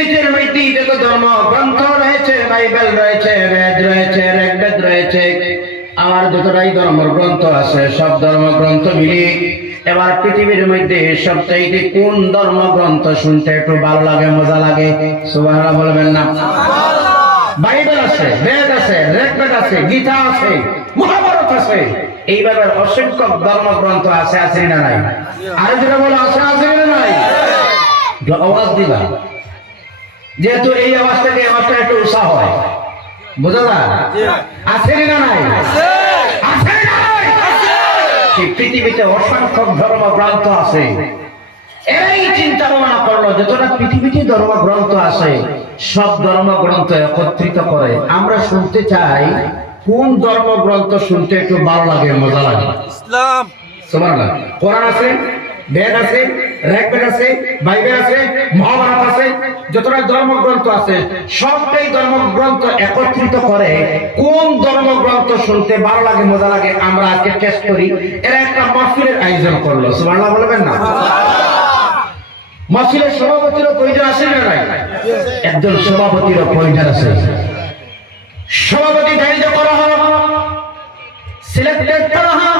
পৃথিবীর মধ্যে যত ধর্ম গ্রন্থ রয়েছে, বাইবেল রয়েছে, বেদ রয়েছে, ঋগ্বেদ রয়েছে, আমার যতটাই ধর্ম গ্রন্থ আছে সব ধর্ম গ্রন্থ মিলিয়ে এবার পৃথিবীর মধ্যে সবচাইতে কোন ধর্ম গ্রন্থ শুনতে একটু ভালো লাগে, মজা লাগে? সুবহানাল্লাহ বলবেন না? বাইবেল আছে, বেদ আছে, ঋগ্বেদ আছে, গীতা আছে, মহাভারত আছে, এইভাবে অসংখ্য ধর্মগ্রন্থ আছে, আছে না নাই? আর যেটা বলো আছে, আছে না নাই? আওয়াজ দিবা, যেহেতু এই আওয়াজ থেকে আওয়াজটা একটু উৎসাহ হয়, বোঝা যায়? আছে না নাই? আছে না নাই? পৃথিবীতে অসংখ্য ধর্মগ্রন্থ আছে। এই চিন্তা ভাবনা করলো যতটা পৃথিবীতে ধর্মগ্রন্থ আছে সব ধর্মগ্রন্থ একত্রিত করে আমরা শুনতে চাই কোন ধর্মগ্রন্থ শুনতে একটু ভালো লাগে, মজা লাগে? ইসলাম। সুবহানাল্লাহ। কোরআন আছে, বেদ আছে, ঋগ্বেদ আছে, বাইবেল আছে, মহাভারত আছে, যতটা ধর্মগ্রন্থ আছে সবটাই ধর্মগ্রন্থ একত্রিত করে কোন ধর্মগ্রন্থ শুনতে ভালো লাগে, মজা লাগে আমরা আজকে টেস্ট করি। এরা একটা মাহফিলের আয়োজন করলো, সুবহানাল্লাহ বলবেন না? মাহফিলের সভাপতিরও প্রয়োজন আছে না নাই? একজন সভাপতিরও প্রয়োজন আছে। সভাপতি ধার্য করা হলো, সিলেক্টেড করা হলো,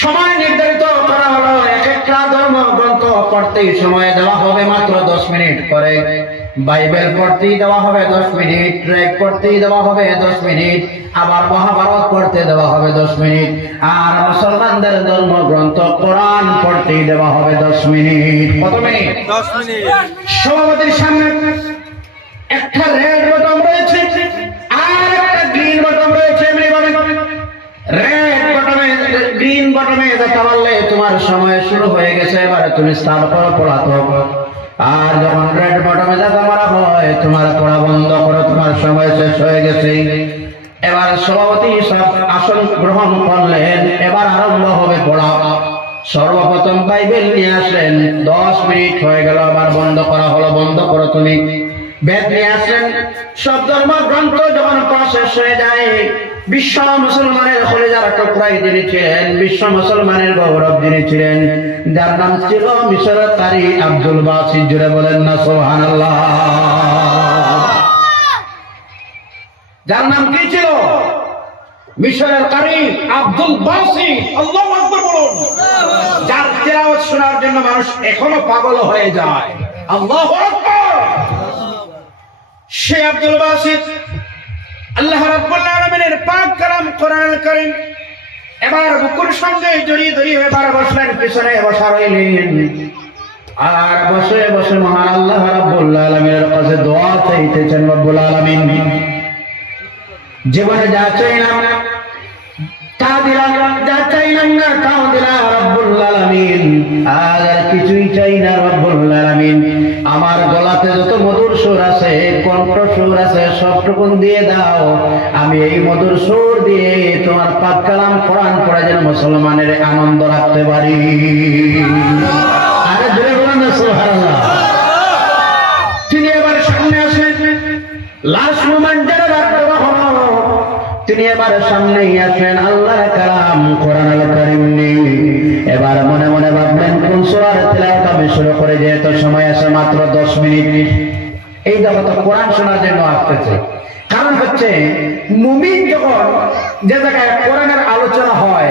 সময় নির্ধারিত করা হলো। এক একটা ধর্মগ্রন্থ পড়তেই সময় দেওয়া হবে মাত্র 10 মিনিট করে। বাইবেল পড়তেই দেওয়া হবে 10 মিনিট, ঋগ্বেদ পড়তেই দেওয়া হবে 10 মিনিট, আবার মহাভারত পড়তে দেওয়া হবে 10 মিনিট, আর মুসলমানদের ধর্মগ্রন্থ কোরআন পড়তেই দেওয়া হবে 10 মিনিট। কত মিনিট? 10 মিনিট। সভাপতির সামনে একটা রেড বটন রয়েছে আর একটা গ্রিন বটন রয়েছে। রেড বটনে, গ্রিন বটনে যেতে পারলে তোমার সময় শুরু হয়ে গেছে, এবারে তুমি স্টার্ট করো পড়াতে। আর যখন রেড বটনে যেতে মারা হয় তোমার পড়া বন্ধ করো, তোমার সময় শেষ হয়ে গেছে। এবার সভাপতি সব আসন গ্রহণ করলেন, এবার আরম্ভ হবে পড়া। সর্বপ্রথম বাইবেল নিয়ে আসলেন, 10 মিনিট হয়ে গেল, আবার বন্ধ করা হলো, বন্ধ করো তুমি। বেদ নিয়ে আসলেন, সব ধর্মগ্রন্থ যখন পড়া শেষ হয়ে যায় বিশ্ব মুসলমানের কলিজার টুকরাই যিনি ছিলেন, বিশ্ব মুসলমানের গৌরব যিনি ছিলেন, যার নাম ছিল মিশরের কারি আব্দুল বাসিত। জুড়ে বলেন না সুবহানাল্লাহ? যার নাম কি ছিল? মিশরের কারি আব্দুল বাসিত। আল্লাহু আকবার বলুন। যার তেলাওয়াত শোনার জন্য মানুষ এখনো পাগল হয়ে যায়। আল্লাহু আকবার। সে আব্দুল বাসিত আল্লাহ রাব্বুল আলামিনের পাক কালাম কোরআনুল কারীম এবার বুকুর সঙ্গে জড়িয়ে ধরে এবার বসলেন, পিছনে বসা রইলেন। আর বসে বসে মহান আল্লাহ রাব্বুল আলামিনের কাছে দোয়া চাইতেছেন। রব্বুল আলামিন জীবনে যা চাইলাম তা দিলাম, যা চাইলাম না তাও দিলাম রব্বুল আলামিন, আর কিছুই চাই না রব্বুল আলামিন। আমার গলাতে যত মধুর সুর আছে, কণ্ঠ সুর আছে, সবটুকুন দিয়ে দাও। আমি এই মধুর সুর দিয়ে তোমার পাক কালাম কোরআন পড়ে যেন মুসলমানের আনন্দ রাখতে পারি। আরে জোরে বলেন না সুবহানাল্লাহ। তিনি এবার সামনে আসেন, লাস্ট মোমেন্ট যারা রাখতে হলো তিনি এবার সামনেই আসেন। আল্লাহর কালাম কোরআনুল কারীম নেই। এবার মনে মনে ভাবলেন কোন সূরার তেলাওয়াত আমি শুরু করে, যেহেতু সময় আছে মাত্র 10 মিনিট। এই জগৎ কোরআন শোনার জন্য আসতেছে। কারণ হচ্ছে মুমিন যখন যে জায়গায় কোরআনের আলোচনা হয়,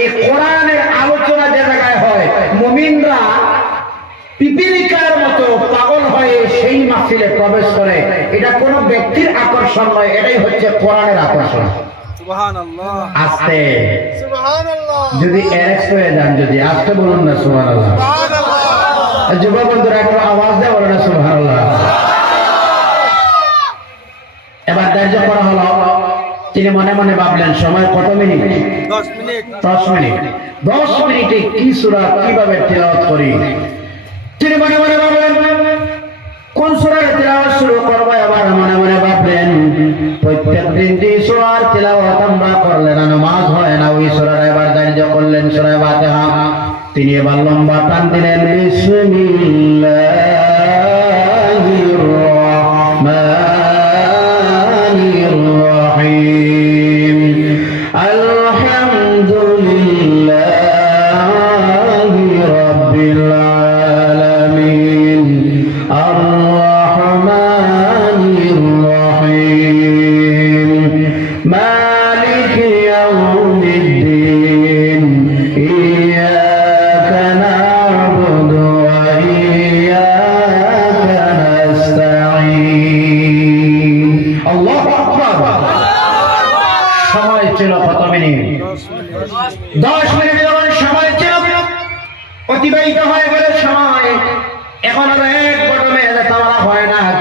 এই কোরআনের আলোচনা যে জায়গায় হয় মুমিনরা পিপিলিকার মতো পাগল হয়ে সেই মাহফিলে প্রবেশ করে। এটা কোন ব্যক্তির আকর্ষণ নয়, এটাই হচ্ছে কোরআনের আকর্ষণ। সুবহানাল্লাহ। আস্তে সুবহানাল্লাহ। যদি এক্স হয়ে যান, যদি আস্তে বলুন না সুবহানাল্লাহ। সুবহানাল্লাহ। যুবক বন্ধুরা একটু আওয়াজ দিয়ে বলুন না সুবহানাল্লাহ। এবার ধার্য করা হলো, তিনি মনে মনে ভাবলেন সময় কত মিনিট? 10 মিনিট। 10 মিনিট। 10 মিনিটে কি সূরা কিভাবে তেলাওয়াত করি? তিনি মনে মনে ভাবলেন কোন সূরার তেলাওয়াত শুরু করব। এবার মনে মনে ভাবলেন প্রত্যেকদিন যে সূরার তেলাওয়াত আমরা করলে না নামাজ হয় না, ওই সূরার এবার ধার্য করলেন সূরা ফাতিহা। তিনি এবার লম্বা টান দিলেন, বিসমিল্লাহির রাহমানির রাহিম, আলহামদুলিল্লাহি রাব্বিল আলামিন, আর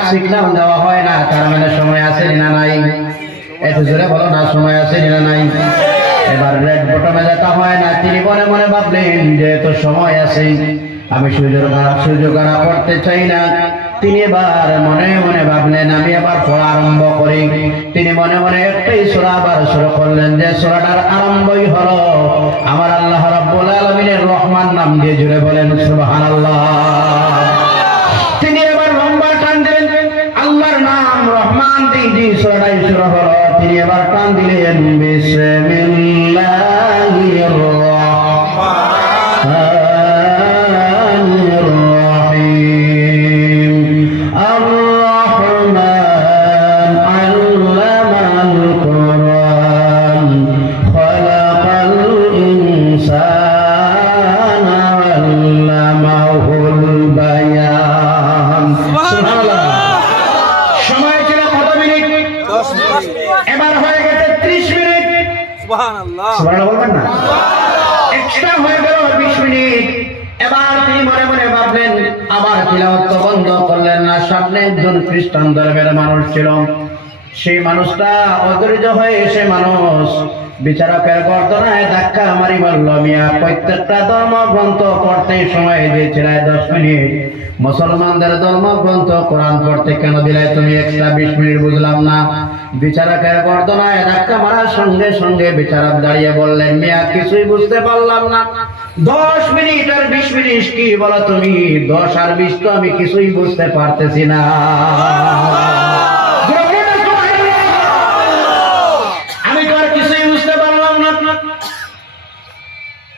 সিগন্যাল দেওয়া হয় না, তার মানে সময় আছে না নাই? একটু জোরে বলো না, সময় আছে না নাই? এবার রেড বটমে যেতে হয় না। তিনি মনে মনে ভাবলেন যেহেতু সময় আছে, আমি সুযোগ হারা করতে চাই না। তিনি এবার মনে মনে ভাবলেন আমি এবার পড়া আরম্ভ করি। তিনি মনে মনে একটাই সূরা আবার শুরু করলেন, যে সূরাটার আরম্ভই হলো আমার আল্লাহ রাব্বুল আলামিনের রহমান নাম দিয়ে। জুড়ে বলেন সুবহানাল্লাহ। তিনি এবার লম্বা টান দিলেন, আল্লাহর নাম রহমান দিয়ে সূরাটাই শুরু হলো। তিনি এবার টান দিলেন বিসমিল্লাহির রহমানির রহিম। আর-রহমান আল্লামাল কুরআন খালাকাল ইনসানা আল্লামাহুল বায়ান। সুবহানাল্লাহ। সময় ছিল কত মিনিট? 10 মিনিট। এবার হয়ে গেছে 30 মিনিট। সুবহানাল্লাহ। সুবহানাল্লাহ বলবেন না? এক্সট্রা হয়ে গেল 20 মিনিট। এবার তিনি মনে মনে ভাবলেন, আবার তিলাওয়াত বন্ধ করলেন না। সামনে একজন খ্রিস্টান ধর্মের মানুষ ছিল। সেই মানুষটা অধৈর্য হয়ে সে মানুষ বিচারকের গর্দনায় ধাক্কা মারি বলল, মিয়া প্রত্যেকটা ধর্মগ্রন্থ পড়তে সময় দিয়েছিল 10 মিনিট, মুসলমানদের ধর্মগ্রন্থ কোরআন পড়তে কেন দিলে তুমি এক্সট্রা 20 মিনিট? বুঝলাম না। বিচারকের গর্দনায় ধাক্কা মারার সঙ্গে সঙ্গে বিচারক দাঁড়িয়ে বললেন, মিয়া কিছুই বুঝতে পারলাম না। 10 মিনিট আর 20 মিনিট কি বলো তুমি? 10 আর 20 তো আমি কিছুই বুঝতে পারতেছি না। আমি তো আর কিছুই বুঝতে পারলাম না।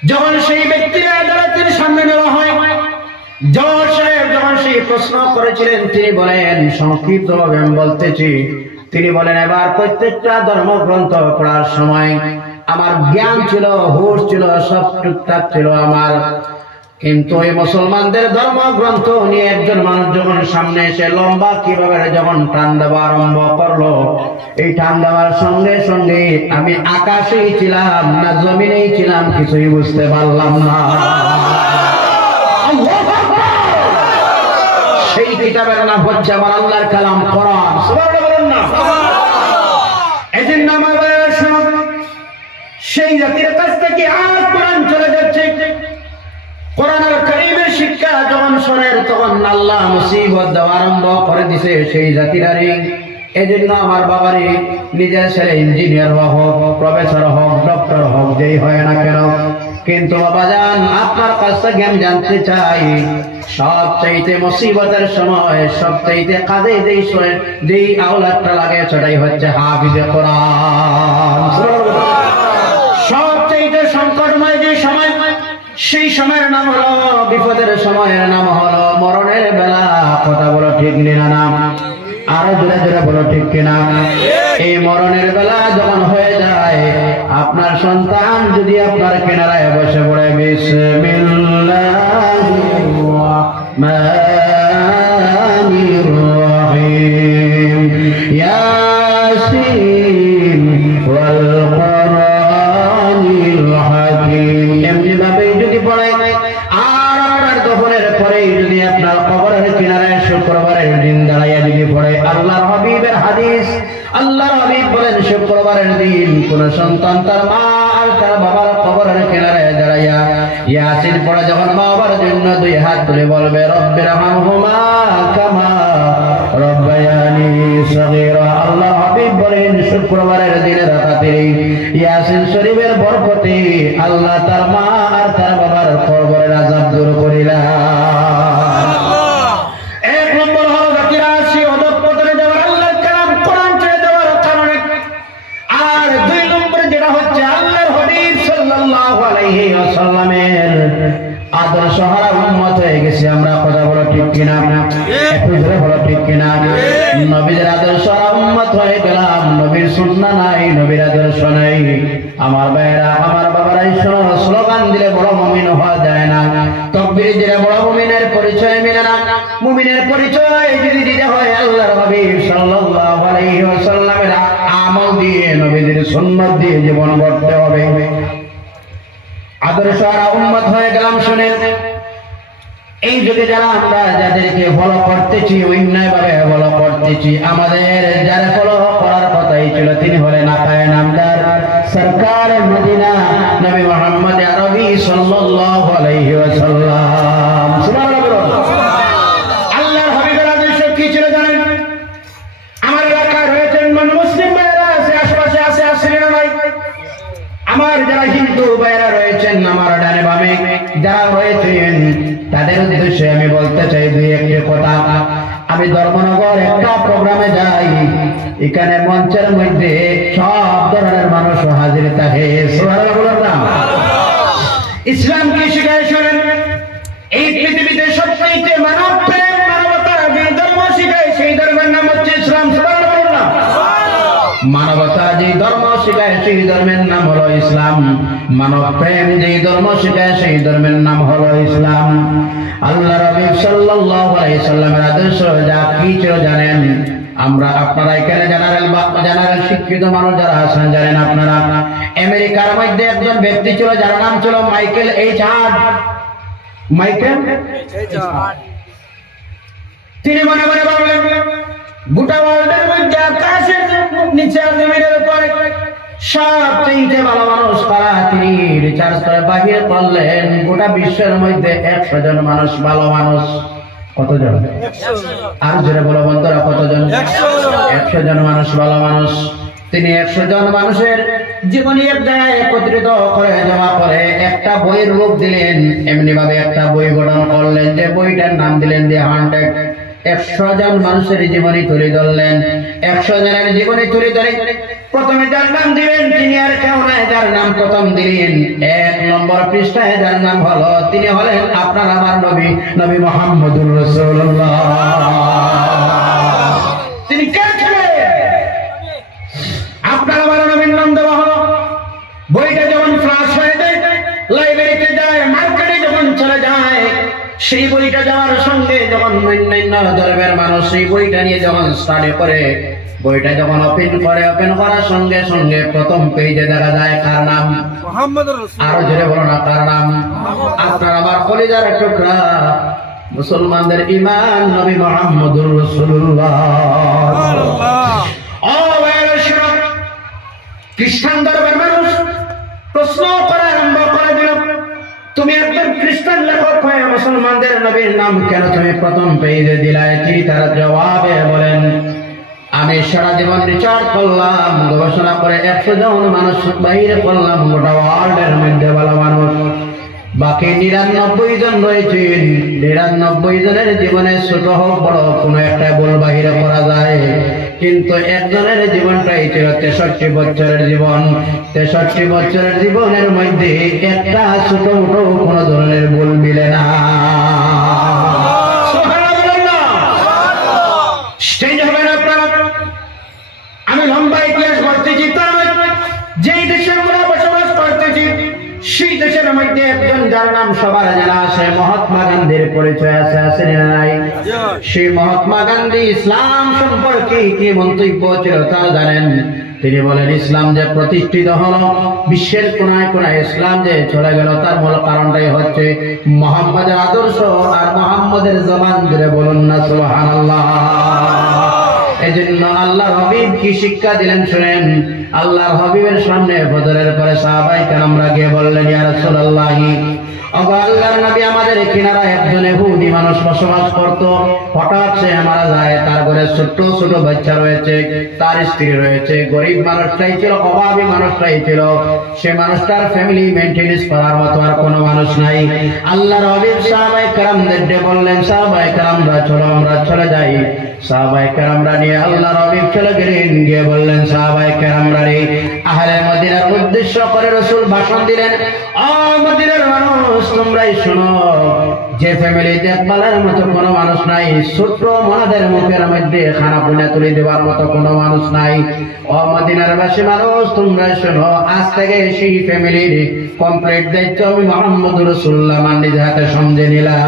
যখন সেই ব্যক্তির আদালতের সামনে নেওয়া হয়, জজ সাহেব যখন সেই প্রশ্ন করেছিলেন, তিনি বলেন সংক্ষিপ্ত ভাবে আমি বলতেছি। তিনি বলেন, এবার প্রত্যেকটা ধর্মগ্রন্থ পড়ার সময় আমার জ্ঞান ছিল, হুঁশ ছিল, সব টুকটাক ছিল আমার। কিন্তু এই মুসলমানদের ধর্মগ্রন্থ নিয়ে একজন মানুষ যখন সামনে এসে লম্বা কিভাবে যখন টান দেওয়া আরম্ভ করলো, এই টান দেওয়ার সঙ্গে সঙ্গে আমি আকাশেই ছিলাম না জমিনেই ছিলাম কিছুই বুঝতে পারলাম না। সেই কিতাবের নাম হচ্ছে আমার আল্লাহর কালাম কোরআন। সুবহানাল্লাহ বলেন না? এজন্য আমার সেই জাতির কাছ থেকে আজ কোরআন চলে যাচ্ছে। কোরআনুল কারীমের শিক্ষা যখন শোনেন তখন আল্লাহ মুসিবত দেওয়া আরম্ভ করে দিছে সেই জাতিরারে। এজন্য আমার বাবারে নিজের ছেলে ইঞ্জিনিয়ার হোক, প্রফেসর হোক, ডক্টর হোক, যেই হয় না কেন, কিন্তু বাবাজান আপনার কাছ থেকে আমি জানতে চাই, সবচাইতে মুসিবতের সময় সবচাইতে কাজে যেই আওলাদটা লাগে সেটাই হচ্ছে হাফিজে কোরআন। সবচাইতে সংকটময় যে সময়, সেই সময়ের নাম হলো, বিপদের সময়ের নাম হলো মরণের বেলা। কথা বলো ঠিক না? নাম আরো জোরে জোরে বলো ঠিক কিনা? এই মরণের বেলা যখন হয়ে যায়, আপনার সন্তান যদি আপনার কিনারায় বসে পড়ে বিসমিল্লাহির রহমানির রহিম ইয়াসিন ওয়াল কুরআনিল হাকীম, এমনি ভাবে যদি পড়ে, আর আপনার দফনের পরেই যদি আপনার কবরের কিনারায় শুক্রবারের দিন দাঁড়াইয়া যদি পড়ে, আল্লাহর হাবিবের হাদিস, আল্লাহর হাবিব বলেন শুক্রবারের দিন কোন সন্তান তার মা আর তার বাবার কবরের কিনারায় দাঁড়াইয়া ইয়াসিন পড়ে যখন মা বাবার জন্য 2 হাত তুলে বলবে রব্বিরহামহুমা কামা রব্বায়ানি সগীরা, আল্লাহর হাবিব বলেন শুক্রবারের দিনের রাতে ইয়াসিন শরীফের বরকতে আল্লাহ তার মা আর তার বাবার কবরের আযাব দূর করিলা। এক নম্বর হলো জাতিরা সেই অধঃপতনে যাওয়ার আল্লাহর কালাম কোরআন ছেড়ে দেওয়ার কারণে। আর 2 নম্বর যেটা হচ্ছে আল্লাহর হাবিব সাল্লাল্লাহু আলাইহি ওয়াসাল্লামের আদর্শ হারা উম্মত হয়ে গেছি আমরা। কথা বলো ঠিক কিনা? একটু ধরে বলো ঠিক কিনা? নবীর আদর্শ হারা উম্মত হয়ে গেলাম। নবীর সুন্নাহ নাই, নবীর আদর্শ নাই। আমার ভাইরা, আমার বাবারা, শোনো, স্লোগান দিলে বড় মুমিন হওয়া যায় না, তাকবীর দিলে বড় মুমিনের পরিচয় মিলে না। মুমিনের পরিচয় যদি দিতে হয় আল্লাহর হাবিব সাল্লাল্লাহু আলাইহি ওয়াসাল্লামের আমল দিয়ে, নবীর সুন্নাত দিয়ে জীবন গড়তে হবে। আদর্শ হারা উম্মত হয়ে গেলাম। শুনেন, এই যুগে যারা আমরা যাদেরকে ফলো করতেছি, অন্যায় ভাবে ফলো বলতেছি আমাদের যারা ফলো করার কথাই ছিল তিনি হলেন আকায়ে নামদার সরকার মদিনা নবী মুহাম্মদ আরবি সাল্লাল্লাহু আলাইহি ওয়াসাল্লাম। সুবহানাল্লাহ। আল্লাহর হাবিবের আদর্শ কি ছিল জানেন? আমার এলাকায় রয়েছেন মুসলিম ভাইরা আছে, আশেপাশে আছে, আসলে না নাই? আমার যারা হিন্দু ভাইরা রয়েছেন আমার ডানে বামে যারা রয়েছেন তাদের উদ্দেশ্যে আমি বলতে চাই দুই একটি কথা। আমি ধর্মনগর একটা প্রোগ্রামে যাই, এখানে মঞ্চের মধ্যে সব ধরনের মানুষ হাজির থাকে। ইসলাম কি শিখায় শোনেন? এই পৃথিবীতে সবচেয়ে মানব প্রেম মানবতা যে ধর্ম শিখায় সেই ধর্মের নাম হচ্ছে ইসলাম। মানবতা যে ধর্ম শিখায় সেই ধর্মের নাম হলো ইসলাম। মানব প্রেম যে ধর্ম শিখায় সেই ধর্মের নাম হলো ইসলাম। আল্লাহ নবী সাল্লাল্লাহু আলাইহি সাল্লামের আদর্শ যা কি ছিল জানেন? আমরা আপনারা এখানে জেনারেল শিক্ষিত মানুষ যারা আছেন জানেন আপনারা আমেরিকার মধ্যে একজন ব্যক্তি ছিল যার নাম ছিল মাইকেল এইচ হার্ট। মাইকেল তিনি মনে মনে বললেন গোটা ওয়ার্ল্ডের মধ্যে আকাশের নিচে জমিনের উপরে সবচেয়ে ভালো মানুষ কারা? তিনি রিসার্চ করে বাহির করলেন গোটা বিশ্বের মধ্যে 100 জন মানুষ ভালো মানুষ। কতজন? আর জোরে বলো বন্ধুরা, কতজন? 100 জন মানুষ ভালো মানুষ। তিনি 100 জন মানুষের জীবনী এক জায়গায় একত্রিত করে জমা করে একটা বইয়ের রূপ দিলেন। এমনি ভাবে একটা বই গঠন করলেন যে বইটার নাম দিলেন দি 100। 100 জন মানুষের জীবনী তুলে ধরলেন। 100 জনের জীবনী তুলে ধরে প্রথমে যার নাম দিলেন তিনি আর কেউ নাই, যার নাম প্রথম দিলেন 1 নম্বর পৃষ্ঠায় যার নাম হলো তিনি হলেন আপনার আমার নবী, নবী মুহাম্মদুর রাসূলুল্লাহ। তিনি কে ছিলেন? আপনার আমার নবীর নাম দেওয়া হলো। বইটা যখন ফ্লাশ হয়ে যায়, লাইব্রেরিতে যায়, মার্কেটে যখন চলে যায়, সেই বইটা যাওয়ার সঙ্গে যখন অন্যান্য ধর্মের মানুষ সেই বইটা নিয়ে যখন স্টাডি করে, বইটা যখন ওপেন করার সঙ্গে সঙ্গে প্রথম পেজে দেখা যায় কার নাম? মুহাম্মদুর রাসূলুল্লাহ। আরো জোরে বলো না, কার নাম? আপনার আমার কলিজার টুকরা মুসলমানদের ইমান নবী মুহাম্মদুর রাসূলুল্লাহ। ও ভাইরা শুনো, খ্রিস্টান ধর্মের মানুষ প্রশ্ন করা আরম্ভ করে দিল, তুমি একজন খ্রিস্টান লেখক হয়ে মুসলমানদের নবীর নাম কেন তুমি প্রথম পেজে দিলাই? তিনি তার জবাবে বলেন, আমি সারা জীবন রিসার্চ করলাম, গবেষণা করে 100 জন মানুষ বাইরে করলাম গোটা ওয়ার্ল্ডের মধ্যে ভালো মানুষ, বাকি 99 জন রয়েছেন। 99 জনের জীবনে ছোট হোক বড় কোনো একটা ভুল বাহিরে করা যায়, কিন্তু একজনের জীবনটাই ছিল 63 বছরের জীবন। 63 বছরের জীবনের মধ্যে একটা ছোট মোটো কোনো ধরনের ভুল মিলে না। আমি লম্বা ইতিহাস পড়তেছি, যেই দেশে আমরা বসবাস করতেছি সেই দেশের মধ্যে একজন যার নাম সবার জানা আছে, মহাত্মা গান্ধীর পরিচয় আছে, আছে না নাই? সেই মহাত্মা গান্ধী ইসলাম সম্পর্কে কি মন্তব্য ছিল তা জানেন? তিনি বলেন ইসলাম যে প্রতিষ্ঠিত হলো বিশ্বের কোনায় কোনায়, ইসলাম যে চলে গেল তার মূল কারণটাই হচ্ছে মুহাম্মদের আদর্শ আর মুহাম্মদের জবান ধরে বলুন না সুবহানাল্লাহ। এজন্য আল্লাহর হাবিব কি শিক্ষা দিলেন শুনেন। আল্লাহর হাবিবের সামনে ফজরের পরে সাহাবায়ে কেরামরা গিয়ে বললেন, ইয়া রাসূলুল্লাহ, ওগো আল্লাহর নবী, আমাদের কিনারা একজন ইহুদি মানুষ বসবাস করত, হঠাৎ সে মারা যায়, তার ঘরে ছোট ছোট বাচ্চা রয়েছে, তার স্ত্রী রয়েছে, গরিব মানুষটাই ছিল, অভাবী মানুষটাই ছিল, সে মানুষটার ফ্যামিলি মেইনটেনেন্স করার মতো আর কোনো মানুষ নাই। আল্লাহর হাবিব সাহাবায়ে কেরামদের ডেকে বললেন, সাহাবায়ে কেরামরা চলো আমরা চলে যাই। সাহাবায়ে কেরামরা নিয়ে আল্লাহর হাবিব চলে গেলেন, গিয়ে বললেন সাহাবায়ে কেরামরা রে, আহলে মদিনার উদ্দেশ্য করে রাসূল ভাষণ দিলেন, ও মদিনার মানুষ তোমরাই শোনো, যে ফ্যামিলি দেখভালের মতো কোনো মানুষ নাই, ছোট্ট মনাদের মুখের মধ্যে খানা পুনা তুলে দেওয়ার মতো কোনো মানুষ নাই, ও মদিনার বাসী মানুষ তোমরাই শোনো, আজ থেকে সেই ফ্যামিলির কমপ্লিট দায়িত্ব আমি মুহাম্মদুর রাসূলুল্লাহ আমার নিজ হাতে সমঝে নিলাম।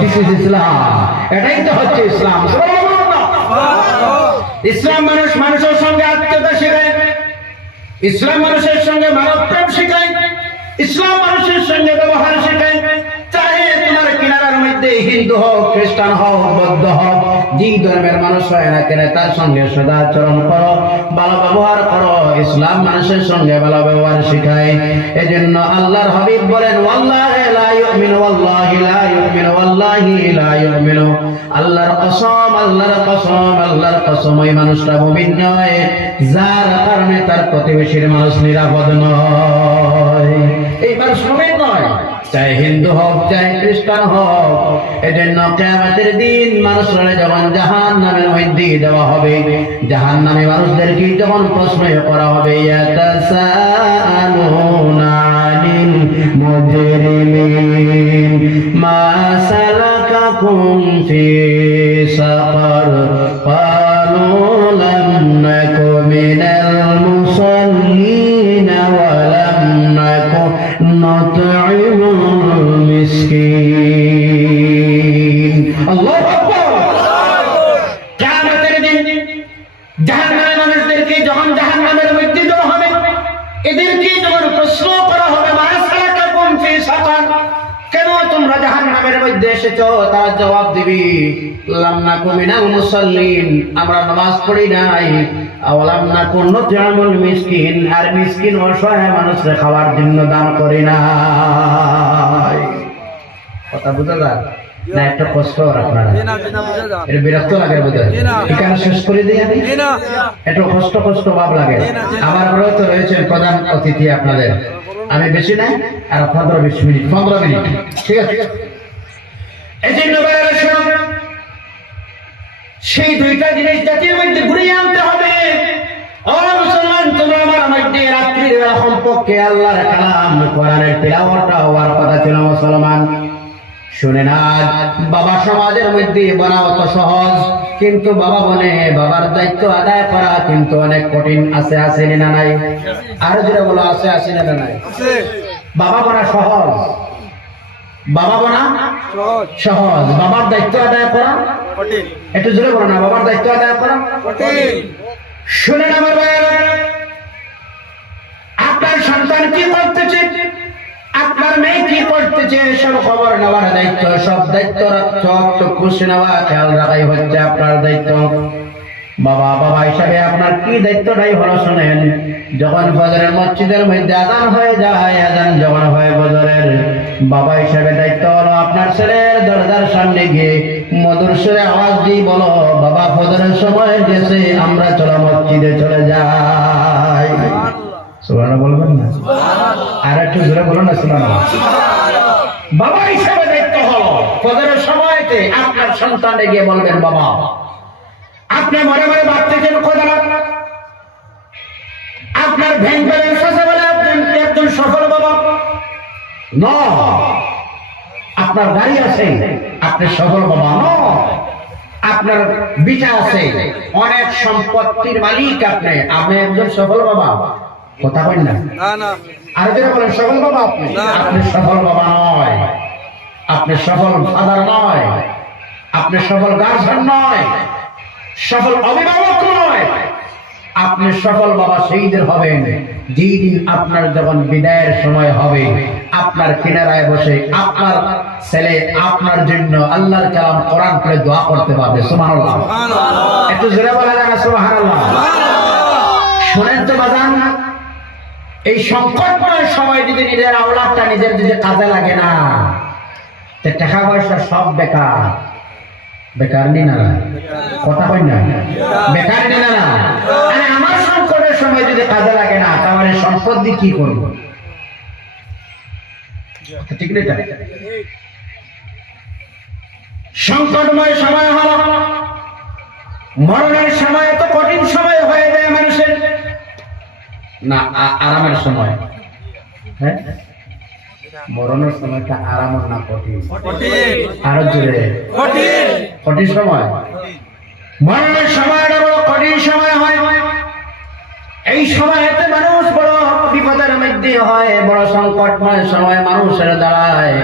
দিস ইজ ইসলাম। এটাই তো হচ্ছে ইসলাম। ইসলাম মানুষের সঙ্গে আত্মীয়তা শেখায়, ইসলাম মানুষের সঙ্গে মানব প্রেম শেখায়, ইসলাম মানুষের সঙ্গে ব্যবহার শেখায়। চাহে তোমার কিনারার মধ্যে মধ্যে হিন্দু হোক, খ্রিস্টান হোক, বৌদ্ধ হোক, যে ধর্মের মানুষ হয় না কেন তার সঙ্গে সদাচরণ করো, ভালো ব্যবহার করো। ইসলাম মানুষের সঙ্গে ভালো ব্যবহার শিখায়। এজন্য আল্লাহর হাবিব বলেন, ওয়াল্লাহি লা ইউমিনু, ওয়াল্লাহি লা ইউমিনু, ওয়াল্লাহি লা ইউমিনু। আল্লাহর কসম, আল্লাহর কসম, আল্লাহর কসম, ওই মানুষটা মুমিন নয় যার কারণে তার প্রতিবেশীর মানুষ নিরাপদ নয়। এই মানুষ মুমিন নয়, চাই হিন্দু হোক, চাই খ্রিস্টান হোক। এজন্য কিয়ামতের দিন মানুষরা যখন জাহান্নামের মধ্যে দেওয়া হবে, জাহান্নামী মানুষদেরকে যখন প্রশ্ন করা হবে, ইয়াতাসাআলুনা আনিল মুজরিমিন মা সালাকাকুম ফি সাকার ক্বালু লাম নাকু মিনাল মুসাল্লিন ওয়া লাম নাকু নুতঈমুল মিসকিন। আল্লাহু আকবার। কিয়ামতের দিন জাহান্নামের মানুষদেরকে যখন জাহান্নামের মধ্যে দেওয়া হবে, এদেরকে যখন প্রশ্ন করা হবে, মা সালাকাকুম ফি সাকার, কেন তোমরা জাহান্নামের মধ্যে এসেছো? তারা জবাব দিবে, লাম নাকু মিনাল মুসাল্লিন, আমরা নামাজ পড়ি নাই, ওয়া লাম নাকু নুতঈমুল মিসকিন, আর মিসকিন অসহায় মানুষকে খাওয়ার জন্য দান করি নাই। কথা বুঝা যায় না? একটা কষ্ট আপনারা এর বিরক্ত লাগে বোধ হয়, এখানে শেষ করে দিই আমি, একটু কষ্ট কষ্ট ভাব লাগে। আমার ঘরেও তো রয়েছেন প্রধান অতিথি আপনাদের, আমি বেশি নাই, আর 15-20 মিনিট, 15 মিনিট, ঠিক আছে? এই জন্য সেই দুইটা জিনিস জাতির মধ্যে ঘুরিয়ে আনতে হবে। ও মুসলমান, তোমরা আমার মধ্যে রাত্রির বেলা সম্পর্কে আল্লাহর কালাম কোরআনের তিলাওয়াতটা হওয়ার কথা ছিল। মুসলমান শুনে না, বাবা সমাজের মধ্যে বানাও তো সহজ, কিন্তু বাবা বনে বাবার দায়িত্ব আদায় করা কিন্তু অনেক কঠিন। আছে আছে না নাই? আরো যেটা বলো, আছে আছে না নাই? বাবা বনা সহজ, বাবা বনা সহজ, বাবার দায়িত্ব আদায় করা কঠিন। একটু জোরে বলো না, বাবার দায়িত্ব আদায় করা কঠিন। শুনেন আমার ভাইয়েরা, আপনার সন্তান কি করতেছে, আপনার মেয়ে কি করতেছে, সব খবর নেওয়ার দায়িত্ব, সব দায়িত্ব সব তো খুশি নেওয়া, খেয়াল রাখাই হচ্ছে আপনার দায়িত্ব। বাবা বাবা হিসাবে আপনার কি দায়িত্বটাই হলো শুনেন। যখন ফজরের মসজিদের মধ্যে আযান হয়ে যায়, আযান যখন হয় ফজরের, বাবা হিসাবে দায়িত্ব হলো আপনার ছেলের দরজার সামনে গিয়ে মধুর সুরে আওয়াজ দিয়ে বলো, বাবা ফজরের সময় গেছে, আমরা চলো মসজিদে চলে যাই। সুবহানাল্লাহ বলবেন না? আর একটু জোরে বলুন না, সুবহানাল্লাহ। বাবা হিসাবে দায়িত্ব হলো ফজরের সময়তে আপনার সন্তানকে গিয়ে বলবেন, বাবা আপনি মনে মনে ভাবতেছেন খোদা আপনার ব্যাংক ব্যালেন্স আছে বলে আপনি একজন সফল বাবা ন, আপনার গাড়ি আছে আপনি সফল বাবা ন, আপনার বিচার আছে, অনেক সম্পত্তির মালিক আপনি, আপনি একজন সফল বাবা। কথা বলেন না? আর যেটা বলেন সফল বাবা আপনি, আপনি সফল বাবা নয়, আপনি সফল ফাদার নয়, আপনি সফল গার্জিয়ান নয়, সফল অভিভাবক নয়, আপনি সফল বাবা সেইদিন হবেন যেদিন আপনার যখন বিদায়ের সময় হবে, আপনার কিনারায় বসে আপনার ছেলে আপনার জন্য আল্লাহর কালাম কোরআন পড়ে দোয়া করতে পারবে। সুবহানাল্লাহ, একটু জোরে বলা যায় না? সুবহানাল্লাহ। শুনেন তো বাজান, এই সংকটময় সময় যদি নিজের আওলাদটা নিজের যদি কাজে লাগে না, টাকা পয়সা সব বেকার। বেকার নি না? কথা বল না, বেকার নি না? আরে আমার সংকটের সময় যদি কাজে লাগে না, তাহলে সম্পদ দিয়ে কি করবো? ঠিক না? সংকটময় সময় হলো মরণের সময়, এত কঠিন সময় হয়ে যায় মানুষের না, আরামের সময়। হ্যাঁ, মরণের সময়টা আরাম না কঠিন? আরো জোরে, কঠিন সময়। মরণের সময়টা বড় কঠিন সময় হয়। এই সময়তে মানুষ বড় বিপদের মধ্যে হয়, বড় সংকটময় সময় মানুষের দাঁড়ায়।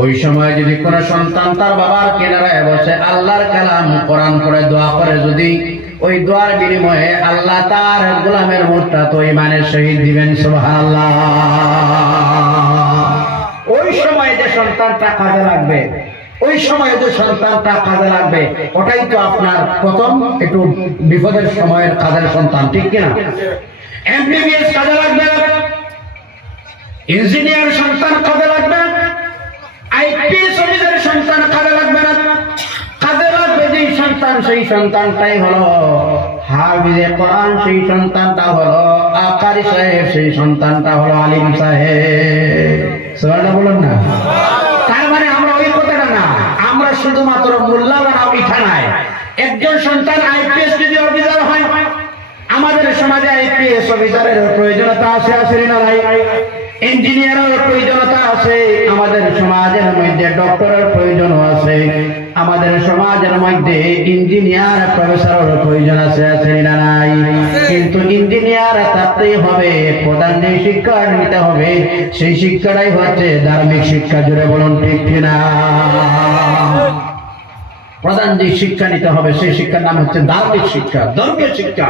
ওই সময় যদি কোন সন্তান তার বাবার কিনারায় বসে আল্লাহর কালাম কোরআন পড়ে দোয়া করে, যদি ওই দোয়ার বিনিময়ে আল্লাহ তার গোলামের মুখটা তো ইমানের শহীদ দিবেন। সুবহানাল্লাহ। ওই ওই সময় যে সন্তানটা কাজে লাগবে, ওই সময় যে সন্তানটা কাজে লাগবে, ওটাই তো আপনার প্রথম একটু বিপদের সময়ের কাজের সন্তান, ঠিক কিনা? এমবিবিএস কাজে লাগবে, ইঞ্জিনিয়ার সন্তান কাজে লাগবে, আইপিএস অফিসার সন্তান কাজে লাগবে না। কাজে লাগবে যে সন্তান, সেই সন্তানটাই হলো হাফিজে কোরআন, সেই সন্তানটা হলো আকারি সাহেব, সেই সন্তানটা হলো আলিম সাহেব। সুবহানাল্লাহ বলুন না। তার মানে আমরা ওই কথাটা না, আমরা শুধুমাত্র মোল্লা বানাও ইঠা নাই। একজন সন্তান আইপিএস যদি অফিসার হয়, আমাদের সমাজে আইপিএস অফিসারের প্রয়োজনীয়তা আছে, আছে না নাই? ইঞ্জিনিয়ারের প্রয়োজনীয়তা আছে, আমাদের সমাজের মধ্যে ডক্টরের প্রয়োজন আছে, আমাদের সমাজের মধ্যে ইঞ্জিনিয়ার প্রফেসরের প্রয়োজন আছে, আছে না নাই? কিন্তু ইঞ্জিনিয়ার থাকতেই হবে, প্রধান যে শিক্ষা নিতে হবে সেই শিক্ষাটাই হচ্ছে ধার্মিক শিক্ষা। জুড়ে বলুন ঠিক কিনা? প্রধান যে শিক্ষা নিতে হবে সেই শিক্ষার নাম হচ্ছে ধার্মিক শিক্ষা, ধর্মীয় শিক্ষা।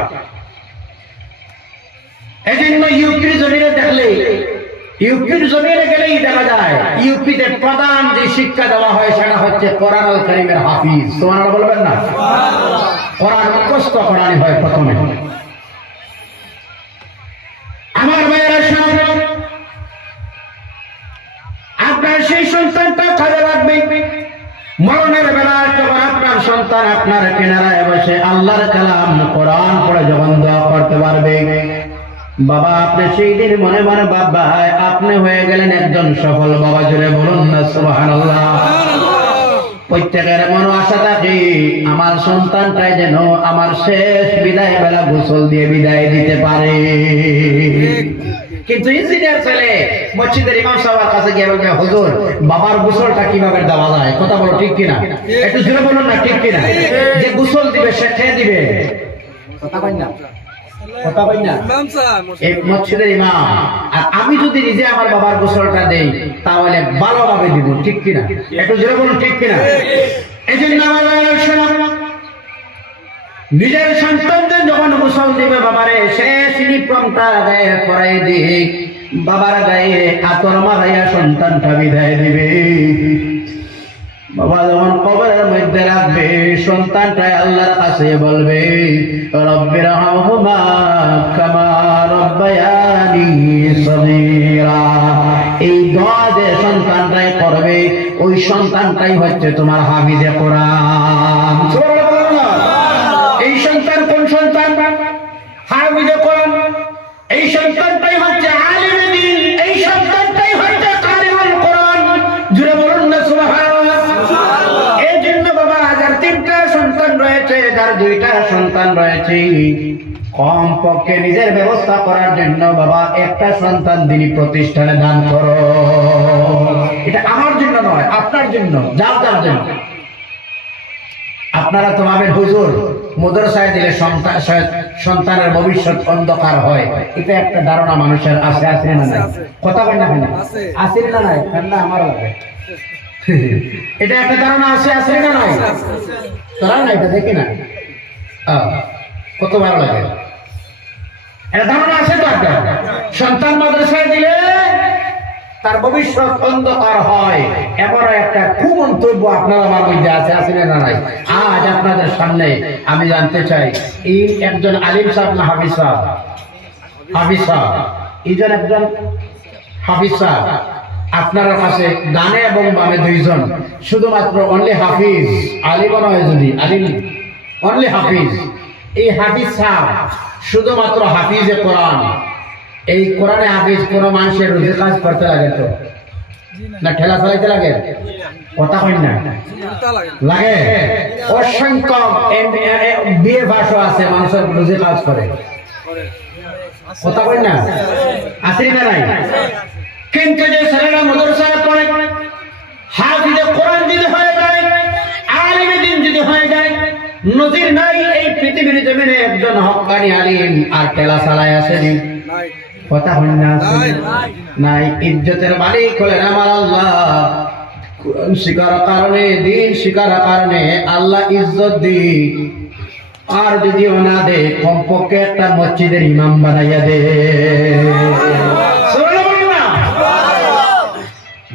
এই জন্য ইউপির জমিনে দেখলে, ইউপির জমিনে গেলেই দেখা যায় ইউপিতে প্রধান যে শিক্ষা দেওয়া হয় সেটা হচ্ছে কোরআনুল কারীমের হাফিজ। সুবহানাল্লাহ বলবেন না? কোরআন মুখস্থ করানি হয় প্রথমে। আমার ভাইয়েরা শুনুন, আপনার সেই সন্তানটা কাজে লাগবে। মরণের বেলা যখন আপনার সন্তান আপনার কিনারায় বসে আল্লাহর কালাম কোরআন পড়ে যখন দোয়া করতে পারবে, বাবা আপনি সেই দিন মনে মনে বাবা আপনি হয়ে গেলেন একজন সফল বাবা। জুড়ে বলুন না সুবহানাল্লাহ। প্রত্যেকের মনে আশা থাকে আমার সন্তানটাই যেন আমার শেষ বিদায় বেলা গোসল দিয়ে বিদায় দিতে পারে। কিন্তু ইঞ্জিনিয়ার ছেলে মসজিদের ইমাম সাহেবের কাছে গিয়ে বলবে, হুজুর বাবার গোসলটা কিভাবে দেওয়া যায়? কথা বলো ঠিক কিনা? একটু জোরে বলুন না ঠিক কিনা? যে গোসল দিবে সে খেয়ে দিবে, কথা বল না, কথা বল না, এই মসজিদের ইমাম। আর আমি যদি নিজে আমার বাবার গোসলটা দেই তাহলে ভালোভাবে দিব, ঠিক কিনা? একটু জোরে বলুন ঠিক কিনা? এই জন্য আমার নিজের সন্তানদের যখন গোসল দিবে বাবারে, সে সিনিপ্রমটা গায়ে পরাই দিয়ে বাবার গায়ে আতর মারাইয়া সন্তানটা বিদায় দিবে। বাবা যখন কবরের মধ্যে রাখবে, সন্তানটা আল্লাহর কাছে বলবে, রব্বির হামহুমা কামা রব্বায়ানি সগীরা। এই দোয়া যে সন্তানটাই করবে, ওই সন্তানটাই হচ্ছে তোমার হাফিজে কোরআন। এই সন্তান কোন সন্তান? হাফিজে কোরআন। এই সন্তানটাই হচ্ছে আলিমে দ্বীন, এই সন্তানটাই হচ্ছে কারিউল কোরআন। জুড়ে বলুন না সুবহানাল্লাহ। এই জন্য বাবা যার 3টা সন্তান রয়েছে, যার 2টা সন্তান রয়েছে, কম পক্ষে নিজের ব্যবস্থা করার জন্য বাবা একটা সন্তান দিনী প্রতিষ্ঠানে দান করো। এটা আমার জন্য নয়, আপনার জন্য, যার যার জন্য। আপনারা তো ভাবেন হুজুর মাদ্রাসায় দিলে সন্তানের ভবিষ্যৎ অন্ধকার হয়, এটা একটা ধারণা মানুষের আছে, আছে না নাই? কথা বল না কেন? আছে না নাই? ঠান্ডা আমার লাগে। এটা একটা ধারণা আছে, আছে না নাই? তোরা না এটা দেখি না, কত ভালো লাগে। এটা ধারণা আছে তো একটা, সন্তান মাদ্রাসায় দিলে তার ভবিষ্যৎ অন্ধকার হয়, এবার একটা কুমন্তব্য আপনার আমার মধ্যে আছে, আছে না নাই? আজ আপনাদের সামনে আমি জানতে চাই, এই একজন আলিম সাহেব না হাফিজ সাহেব? হাফিজ সাহেব, এইজন একজন হাফিজ সাহেব। আপনার কাছে ডানে এবং বামে 2জন, শুধুমাত্র অনলি হাফিজ, আলিম নয়, যদি আলিম অনলি হাফিজ। এই হাফিজ সাহেব শুধুমাত্র হাফিজে কোরআন। এই কোরআনে হাফিজ কোন মানুষের রুজি কাজ করতে লাগে তো না, ঠেলা চালাইতে লাগে? কথা হয় না লাগে? অসংখ্য বিয়ে ভাষা আছে মানুষের রুজি কাজ করে, কথা হয় না? আসেনি না নাই? কিন্তু যে ছেলেরা মাদ্রাসায় পড়ে, হাফিজে কোরআন যদি হয়ে যায়, আলিমে দ্বীন যদি হয়ে যায়, নজির নাই এই পৃথিবীর জমিনে একজন হক্কানি আলিম আর ঠেলা চালায় আসেনি। কথা হয় না? নাই। ইজ্জতের মালিক হলেন আমার আল্লাহ। কোরআন শিকার কারণে, দ্বীন শিকার কারণে আল্লাহ ইজ্জত দি। আর যদিও না দে, কমপক্ষে একটা মসজিদের ইমাম বানাইয়া দে।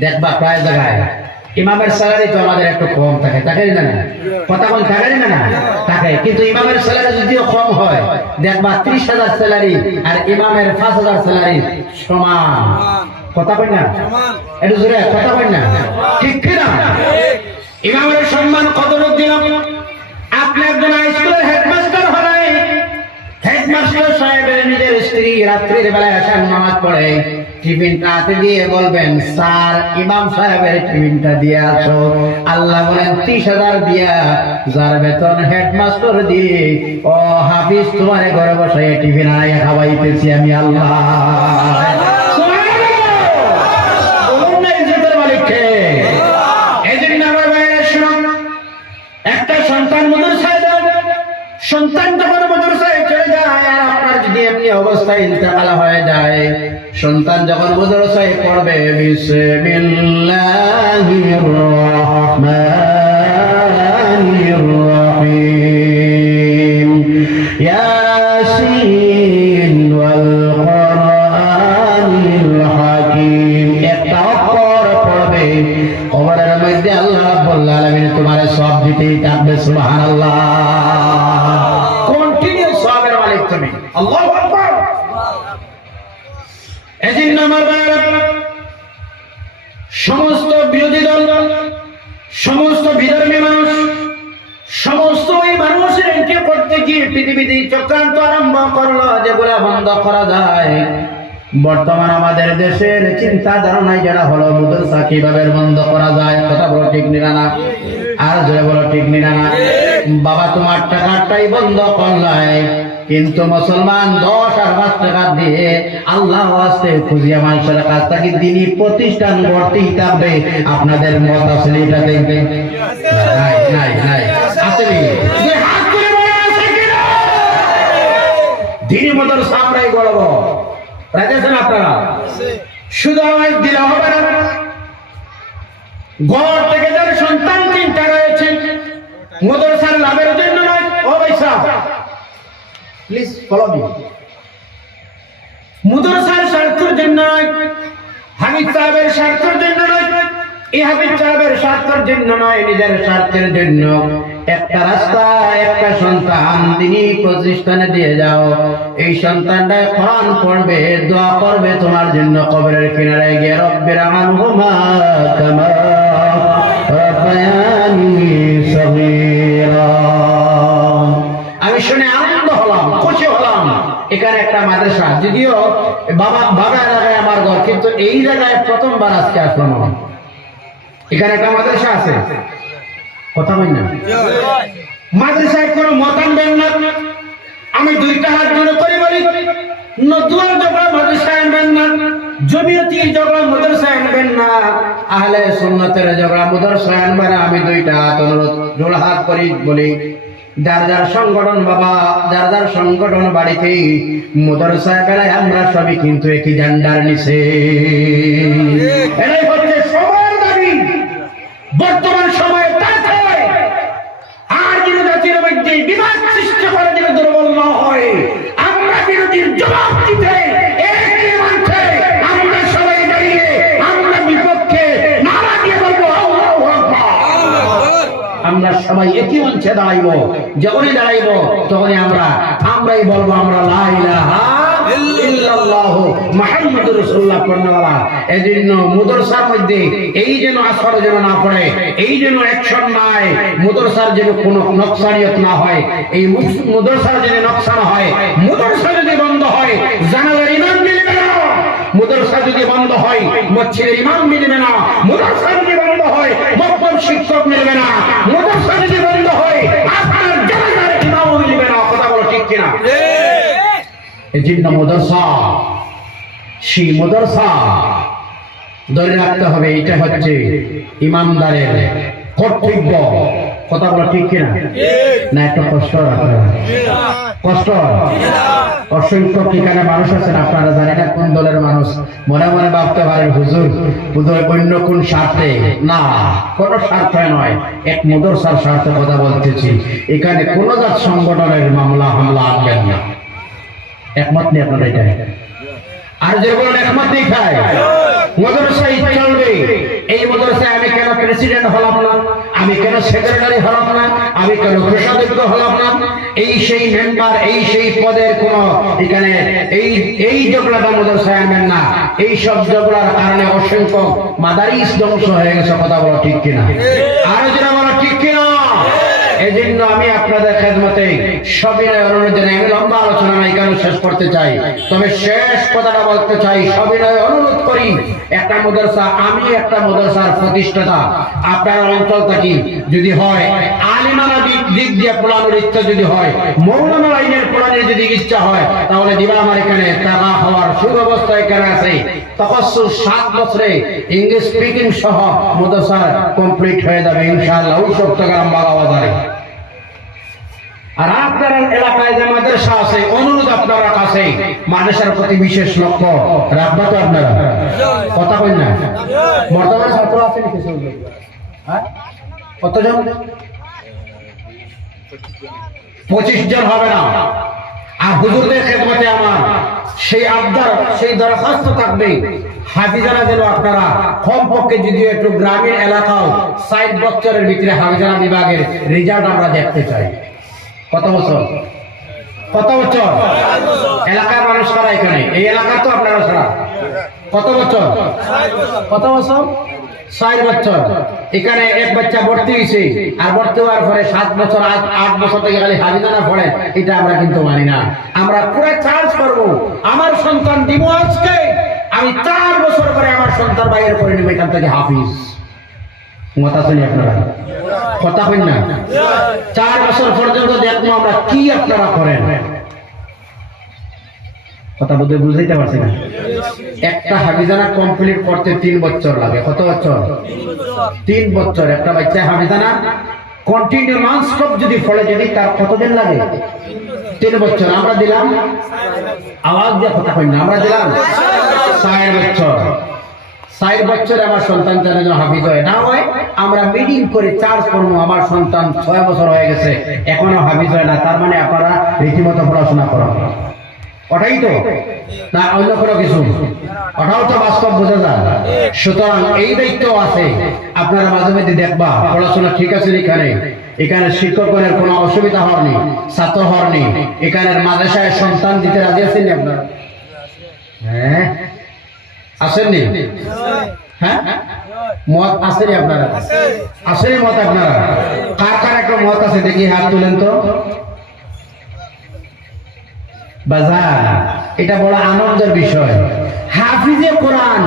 দেখবা প্রায় জায়গায় ইমামের স্যালারি তো আমাদের একটু কম থাকে, থাকে না? কথা বল, থাকে না? থাকে। কিন্তু ইমামের স্যালারি যদিও কম হয়, দেখবা 30,000 স্যালারি আর ইমামের 5,000 স্যালারি সমান। কথা বল না? একটু জোরে কথা বল না, ঠিক কিনা? ইমামের সম্মান কত দিলাম। আপনি একজন স্কুলের হেডমাস্টার হলেন, হেডমাস্টার সাহেবের নিজের স্ত্রী রাত্রির বেলায় আসার নামাজ পড়ে, টিফিনটা হাতে দিয়ে বলবেন, স্যার ইমাম সাহেবের টিফিনটা দিয়ে আসো। আল্লাহ বলেন 30,000 দিয়া যার বেতন হেডমাস্টার দিয়ে ও হাফিজ তোমার ঘরে বসে টিফিন আনিয়ে খাওয়াইতেছি আমি আল্লাহ। একটা সন্তান মাদ্রাসায় যায়, সন্তান যখন মাদ্রাসায় চলে যায় আর আপনার যদি এমনি অবস্থায় ইন্তেকাল হয়ে যায়, সন্তান যখন মাদ্রাসায় পড়বে বিসমিল্লাহির রহমানির রহিম ইয়াসিন ওয়াল কুরআনিল হাকিম, একটা অক্ষর পড়বে, কবরের মধ্যে আল্লাহ রাব্বুল আলামিন তোমারে সওয়াব দিতেই থাকবে। সুবহানাল্লাহ, কন্টিনিউ সওয়াবের মালিক তুমি। আল্লাহু আকবার। এজন্য আমার ভাইরা, সমস্ত বিরোধী দল, সমস্ত বিধর্মী মানুষ, সমস্ত এই মানুষের এন্ট্রি করতে গিয়ে পৃথিবীতে চক্রান্ত আরম্ভ করলো যেগুলা বন্ধ করা যায়। বর্তমান আমাদের দেশের চিন্তা ধারণায় যারা হলো মাদ্রাসা কিভাবে বন্ধ করা যায়। কথা বলো ঠিক না? আর জোরে বলো ঠিক না? বাবা তোমার টাকাটাই বন্ধ করলাই, কিন্তু মুসলমান 10 আর 5 টাকা দিয়ে আল্লাহ ওয়াস্তে খুঁজিয়া মানুষের কাছ থেকে দিনই প্রতিষ্ঠান গড়তেই থাকবে। আপনাদের মত আসলে এটা দেখবে নাই নাই নাই আসলে দিনই মাদ্রাসা আমরাই গড়ব। রাখেছেন আপনারা? শুধু আমার দিলে হবে না, ঘর থেকে যার সন্তান 3টা রয়েছে মাদ্রাসার লাভের জন্য নয়। ও ভাই সাহেব প্লিজ ফলো মি। মাদ্রাসার স্বার্থের জন্য নয়, হামিদ সাহেবের স্বার্থের জন্য নয়, এই হামিদ সাহেবের স্বার্থের জন্য নয়, নিজের স্বার্থের জন্য একটা রাস্তা, একটা সন্তান দিনই প্রতিষ্ঠানে দিয়ে যাও। এই সন্তানটা কোরআন পড়বে, দোয়া করবে তোমার জন্য কবরের কিনারে গিয়ে, রব্বির রহমহুমা কামা রাব্বায়ানি সগীরা। আমি শুনে আনন্দ হলাম, খুশি হলাম। এখানে একটা মাদ্রাসা, যদিও বাবা জায়গায় আমার ঘর, কিন্তু এই জায়গায় প্রথমবার আজকে আসলাম। এখানে একটা মাদ্রাসা আছে, কথা বলি না? মাদ্রাসায় কোনো মত আনবেন না। আমি 2টা হাত জোড়ে করে বলি, নতুন ঝগড়া মাদ্রাসায় আনবেন না, জমিয়তি ঝগড়া মাদ্রাসায় আনবেন না, আহলে সুন্নাতের ঝগড়া মাদ্রাসায় আনবেন না। আমি 2টা হাত জোড়া হাত করি বলি, যার যার সংগঠন বাবা, যার যার সংগঠন বাড়িতে মাদ্রাসায় বেলায় আমরা সবই কিন্তু একই ঝান্ডার নিচে। এটাই হচ্ছে সবার দাবি বর্তমান সময়ে। আর যদি জাতির মধ্যে বিবাদ সৃষ্টি করে দিলে দুর্বল না হয়, আমরা বিরোধীর জবাব দিতে একই মঞ্চে আমরা সবাই দাঁড়িয়ে আমরা বিপক্ষে নারা দিয়ে বলবো আল্লাহু আকবার। আমরা সবাই একই মঞ্চে দাঁড়াইব, যখনই দাঁড়াইব তখনই আমরাই বলবো আমরা লা ইলাহা ইল্লাল্লাহু মুহাম্মাদুর রাসূলুল্লাহ পড়নেওয়ালা। এজন্য মাদ্রাসার মধ্যে এই যেন আসর যেন না পড়ে, এই যেন অ্যাকশন নাই, মাদ্রাসার যেন কোনো নকশানিয়ত না হয়, এই মাদ্রাসার যেন নকশা না হয়। মাদ্রাসা যদি বন্ধ হয় জানাজার ইমাম মিলবে না, মাদ্রাসা যদি বন্ধ হয় মসজিদের ইমাম মিলবে না, মাদ্রাসা যদি বন্ধ হয় মক্তব শিক্ষক মিলবে না, মাদ্রাসা যদি বন্ধ হয় আপনার জানাজার ইমাম মিলবে না। কথা বলো ঠিক কিনা? এজন্য মাদ্রাসা, সেই মাদ্রাসা ধরে রাখতে হবে। এটা হচ্ছে ইমানদারের কর্তব্য। কথা বলা ঠিক কিনা? না একটা কষ্ট রাখতে হবে, কষ্ট। অসংখ্য এখানে মানুষ আছেন, আপনারা জানেন না কোন দলের মানুষ। মনে মনে ভাবতে পারেন হুজুর বোধহয় অন্য কোন স্বার্থে। না, কোন স্বার্থে নয়, এক মাদ্রাসার স্বার্থে কথা বলতেছি। এখানে কোন জাত সংগঠনের মামলা হামলা আনবেন না। একমত নেই আপনারা? এটা আর যে বলেন একমত নেই খায় মাদ্রাসায় চলবে। এই মাদ্রাসায় আমি কেন প্রেসিডেন্ট হলাম না, আমি কেন সেক্রেটারি হলাম না, আমি কেন কোষাধ্যক্ষ হলাম না, এই সেই মেম্বার, এই সেই পদের কোন এখানে এই ঝগড়াটা মাদ্রাসায় আনবেন না। এই সব ঝগড়ার কারণে অসংখ্য মাদারিস ধ্বংস হয়ে গেছে। কথা বলো ঠিক কিনা? আরো যেটা বলো ঠিক কিনা? এই জন্য আমি আপনাদের খেদমতে সবিনয় অনুরোধ জানাই। আমি লম্বা আলোচনা নাই কেন শেষ করতে চাই, তবে শেষ কথাটা বলতে চাই, সবিনয় অনুরোধ করি, একটা মাদ্রাসা, আমি একটা মাদ্রাসার প্রতিষ্ঠাতা, আপনার অঞ্চল থাকি যদি হয় আলিমানা দিক দিয়ে পড়ানোর ইচ্ছা যদি হয়, মৌলানা লাইনের পড়ানোর যদি ইচ্ছা হয়, তাহলে দিবা আমার এখানে টাকা হওয়ার সুব্যবস্থা এখানে আছে। তপস্যুর 7 বছরে ইংলিশ স্পিকিং সহ মাদ্রাসা কমপ্লিট হয়ে যাবে ইনশাআল্লাহ। ওই চট্টগ্রাম বাগাবাজারে। আর আপনার এলাকায় যে মাদ্রাসা আছে, অনুরোধ আপনার কাছে মাদ্রাসার প্রতি বিশেষ লক্ষ্য রাখবা তো আপনারা। কথা কই না? বর্তমানে ছাত্র আছে নাকি? হ্যাঁ, কতজন? 25 জন হবে না। আর হুজুরদের খেদমতে আমার সেই আবদার, সেই দরখাস্ত থাকবে, হাফিজানা যেন আপনারা কমপক্ষে যদি একটু গ্রামীণ এলাকাও 60 বছরের ভিতরে হাফিজানা বিভাগের রেজাল্ট আমরা দেখতে চাই। কত বছর? কত বছর? এলাকার মানুষ কারা এখানে? এই এলাকা তো আপনারা সারা। কত বছর? কত বছর? 60 বছর। এখানে এক বাচ্চা ভর্তি হয়েছে, আর ভর্তি হওয়ার পরে 7 বছর 8 বছর থেকে খালি হাজিদানা পড়ে, এটা আমরা কিন্তু মানি না। আমরা পুরো চার্জ করব, আমার সন্তান দিব আজকে, আমি 4 বছর পরে আমার সন্তান বাইরে করে নেব এখান থেকে হাফিজ। মত আছেন আপনারা? কথা হইন না? 4 বছর পর্যন্ত দেখবো আমরা কি আপনারা করেন। কথা বলতে বুঝাইতে পারছি না? একটা হাফিজানা কমপ্লিট করতে 3 বছর লাগে। কত বছর? 3 বছর। একটা বাচ্চা হাফিজানা কন্টিনিউ ননস্টপ যদি পড়ে, যদি তার কতদিন লাগে? 3 বছর। আমরা দিলাম, আওয়াজ দিয়ে কথা কই না, আমরা দিলাম 4 বছর। 4 বছরে আমার সন্তান যেন হাফিজ হয় না হয়, আমরা মিটিং করে চার্জ করবো, আমার সন্তান 6 বছর হয়ে গেছে এখনো হাফিজ হয় না, তার মানে আপনারা রীতিমতো পড়াশোনা করেন। ওটাই তো না অন্য কোনো কিছু? ওটাও তো বাস্তব বোঝা যায়। সুতরাং এই দায়িত্ব আছে, আপনারা মাঝে মাঝে দেখবা পড়াশোনা ঠিক আছে এখানে, এখানে শিক্ষকের কোনো অসুবিধা হয়নি, ছাত্র হয়নি, এখানের মাদ্রাসায় সন্তান দিতে রাজি আছেন আপনারা? হ্যাঁ, আসেননি? হ্যাঁ, মত আসেনি আপনারা? আসেনি মত আপনারা? কার কার একটা মত আছে দেখি হাত তুলেন তো। বাজার, এটা বড় আনন্দের বিষয়। হাফিজে কোরআন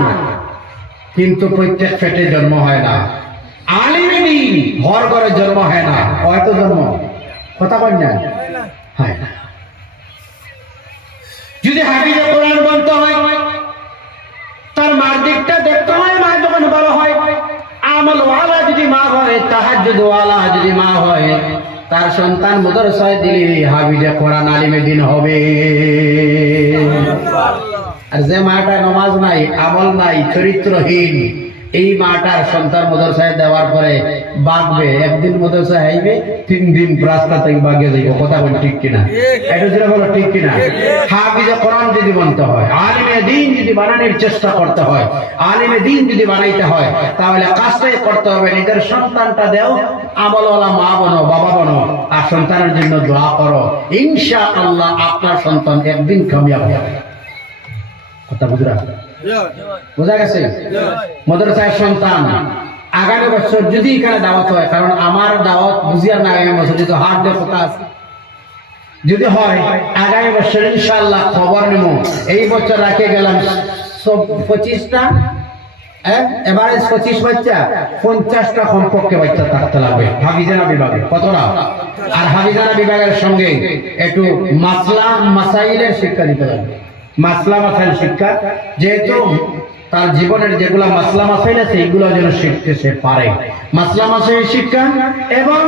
কিন্তু প্রত্যেক পেটে জন্ম হয় না, আলিমে দ্বীন ঘর ঘরে জন্ম হয় না। হয়তো জন্ম, কথা বল না, হয় না। যদি হাফিজে কোরআন বলতে হয়, তার মার দিকটা দেখতে হয়। মা যখন বড় হয়, আমল ওয়ালা যদি মা হয়, তাহাজ্জুদ ওয়ালা যদি মা হয়, তার সন্তান মাদ্রাসায় দিলে হাফিজে কোরআন আলিমে দ্বীন হবে। আর যে মাটা নামাজ নাই, আমল নাই, চরিত্রহীন, এই মাটার সন্তান মাদ্রাসায় দেওয়ার পরে বাগবে, একদিন মাদ্রাসায় আইবে, 3 দিন রাস্তা থেকে বাগিয়ে যাইব। কথা বল ঠিক কিনা? এটা যেটা বলো ঠিক কিনা? হাফিজে কোরআন যদি বলতে হয়, আলিমে দ্বীন যদি বানানোর চেষ্টা করতে হয়, আলিমে দ্বীন যদি বানাইতে হয়, তাহলে কাজটাই করতে হবে, নিজের সন্তানটা দেও, আমলওয়ালা মা বনো, বাবা বনো, আর সন্তানের জন্য দোয়া করো। ইনশাআল্লাহ আপনার সন্তান একদিন কামিয়াব হবে। কথা বোঝা গেছে? মাদ্রাসার সন্তান আগামী বছর যদি এখানে দাওয়াত হয়, কারণ আমার দাওয়াত বুঝিয়ার না, আগামী বছর যদি হাট দেওয়ার কথা আছে, যদি হয় আগামী বছর ইনশাআল্লাহ খবর নেব। এই বছর রাখে গেলাম 25টা, এবারে 25 বাচ্চা, 50টা কমপক্ষে বাচ্চা থাকতে লাগবে হাফিজানা বিভাগে। কতটা? আর হাফিজানা বিভাগের সঙ্গে একটু মাসলা মাসাইলের শিক্ষা দিতে লাগবে। মাসলা মাসাইল শিক্ষা, যেহেতু তার জীবনের যেগুলো মাসলা মাসাইল আছে, এগুলো যেন শিখতে সে পারে। মাসলা মাসাইল শিক্ষা, এবং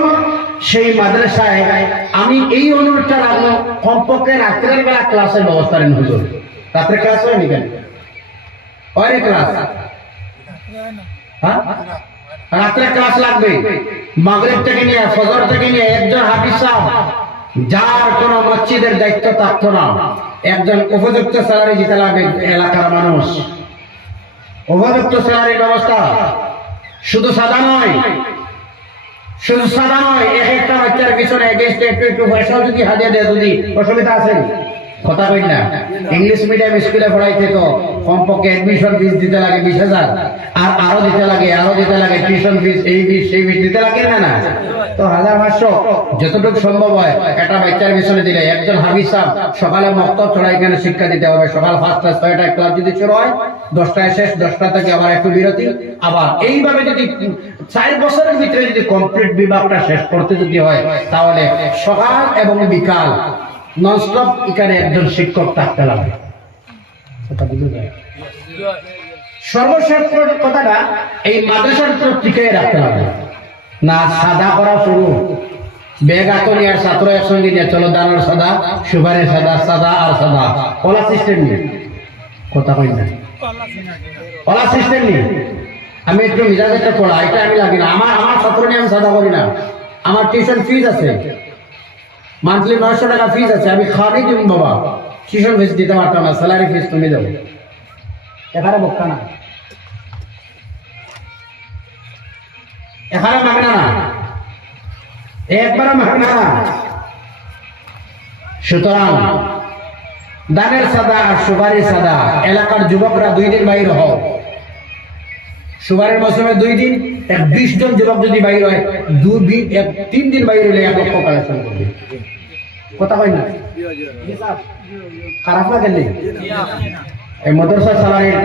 সেই মাদ্রাসায় আমি এই অনুরোধটা রাখবো, কমপক্ষে রাত্রের বেলা ক্লাসের ব্যবস্থা নেন। হুজুর, রাত্রে ক্লাস হয়নি কেন? অনেক ক্লাস, হ্যাঁ, রাত্রে ক্লাস লাগবে। মাগরিব থেকে নিয়ে ফজর থেকে নিয়ে একজন হাফিজ সাহেব, যার কোন মসজিদের দায়িত্ব থাকতো না, একজন উপযুক্ত স্যালারি দিতে লাগবে এলাকার মানুষ, উপযুক্ত স্যালারির ব্যবস্থা। শুধু সাদা নয়, শুধু সাদা নয়, এক একটা বাচ্চার পিছনে এগেইনস্ট একটু একটু পয়সাও যদি হাজিয়া দেয়, যদি অসুবিধা আছে কথা কই না। ইংলিশ মিডিয়াম স্কুলে পড়াইতে তো কমপক্ষে অ্যাডমিশন ফিস দিতে লাগে 20,000, আর আরো দিতে লাগে টিউশন ফিস, এই ফিস সেই ফিস দিতে লাগে না। তো 1,500 যতটুকু সম্ভব হয় একটা বাচ্চার পিছনে দিলে, একজন হাফিজ সাহেব সকালে মক্তব ছড়া এখানে শিক্ষা দিতে হবে। সকাল 5টা 6টায় ক্লাস যদি শুরু হয়, 10টায় শেষ, 10টা থেকে আবার একটু বিরতি। আবার এইভাবে যদি 4 বছরের ভিতরে যদি কমপ্লিট বিভাগটা শেষ করতে যদি হয়, তাহলে সকাল এবং বিকাল ননস্টপ এখানে একজন শিক্ষক থাকতে লাগবে। সর্বশেষ কথাটা, এই মাদ্রাসার উপর টিকে রাখতে হবে না। সাদা করা শুরু, ব্যাগ আতনি আর ছাত্র একসঙ্গে নিয়ে চলো, দানার সাদা, সুপারের সাদা, সাদা আর সাদা, ওলা সিস্টেম নেই। কথা কই না, ওলা সিস্টেম নেই। আমি একটু মিজাজ একটা পড়া, এটা আমি লাগি না। আমার ছাত্র নিয়ে আমি সাদা করি না। আমার টিউশন ফিস আছে, মান্থলি 900 টাকা ফিস আছে। আমি খাওয়াই দিব বাবা, টিউশন ফিস দিতে পারতাম না, স্যালারি ফিস তুমি দেবো। এখানে বক্তা না, এখানে মাগনা না, একবারে মাগনা না। সুতরাং দানের সাদা আর সুপারির সাদা, এলাকার যুবকরা 2 দিন বাইর হও। সুপারির মৌসুমে 2 দিন, 20 জন যুবক যদি বাইর হয়, 3 দিন বাইর হলে 1 লক্ষ কালেকশন করবে। কথা কই না, খারাপ লাগে নেই। এই মাদ্রাসা সালারির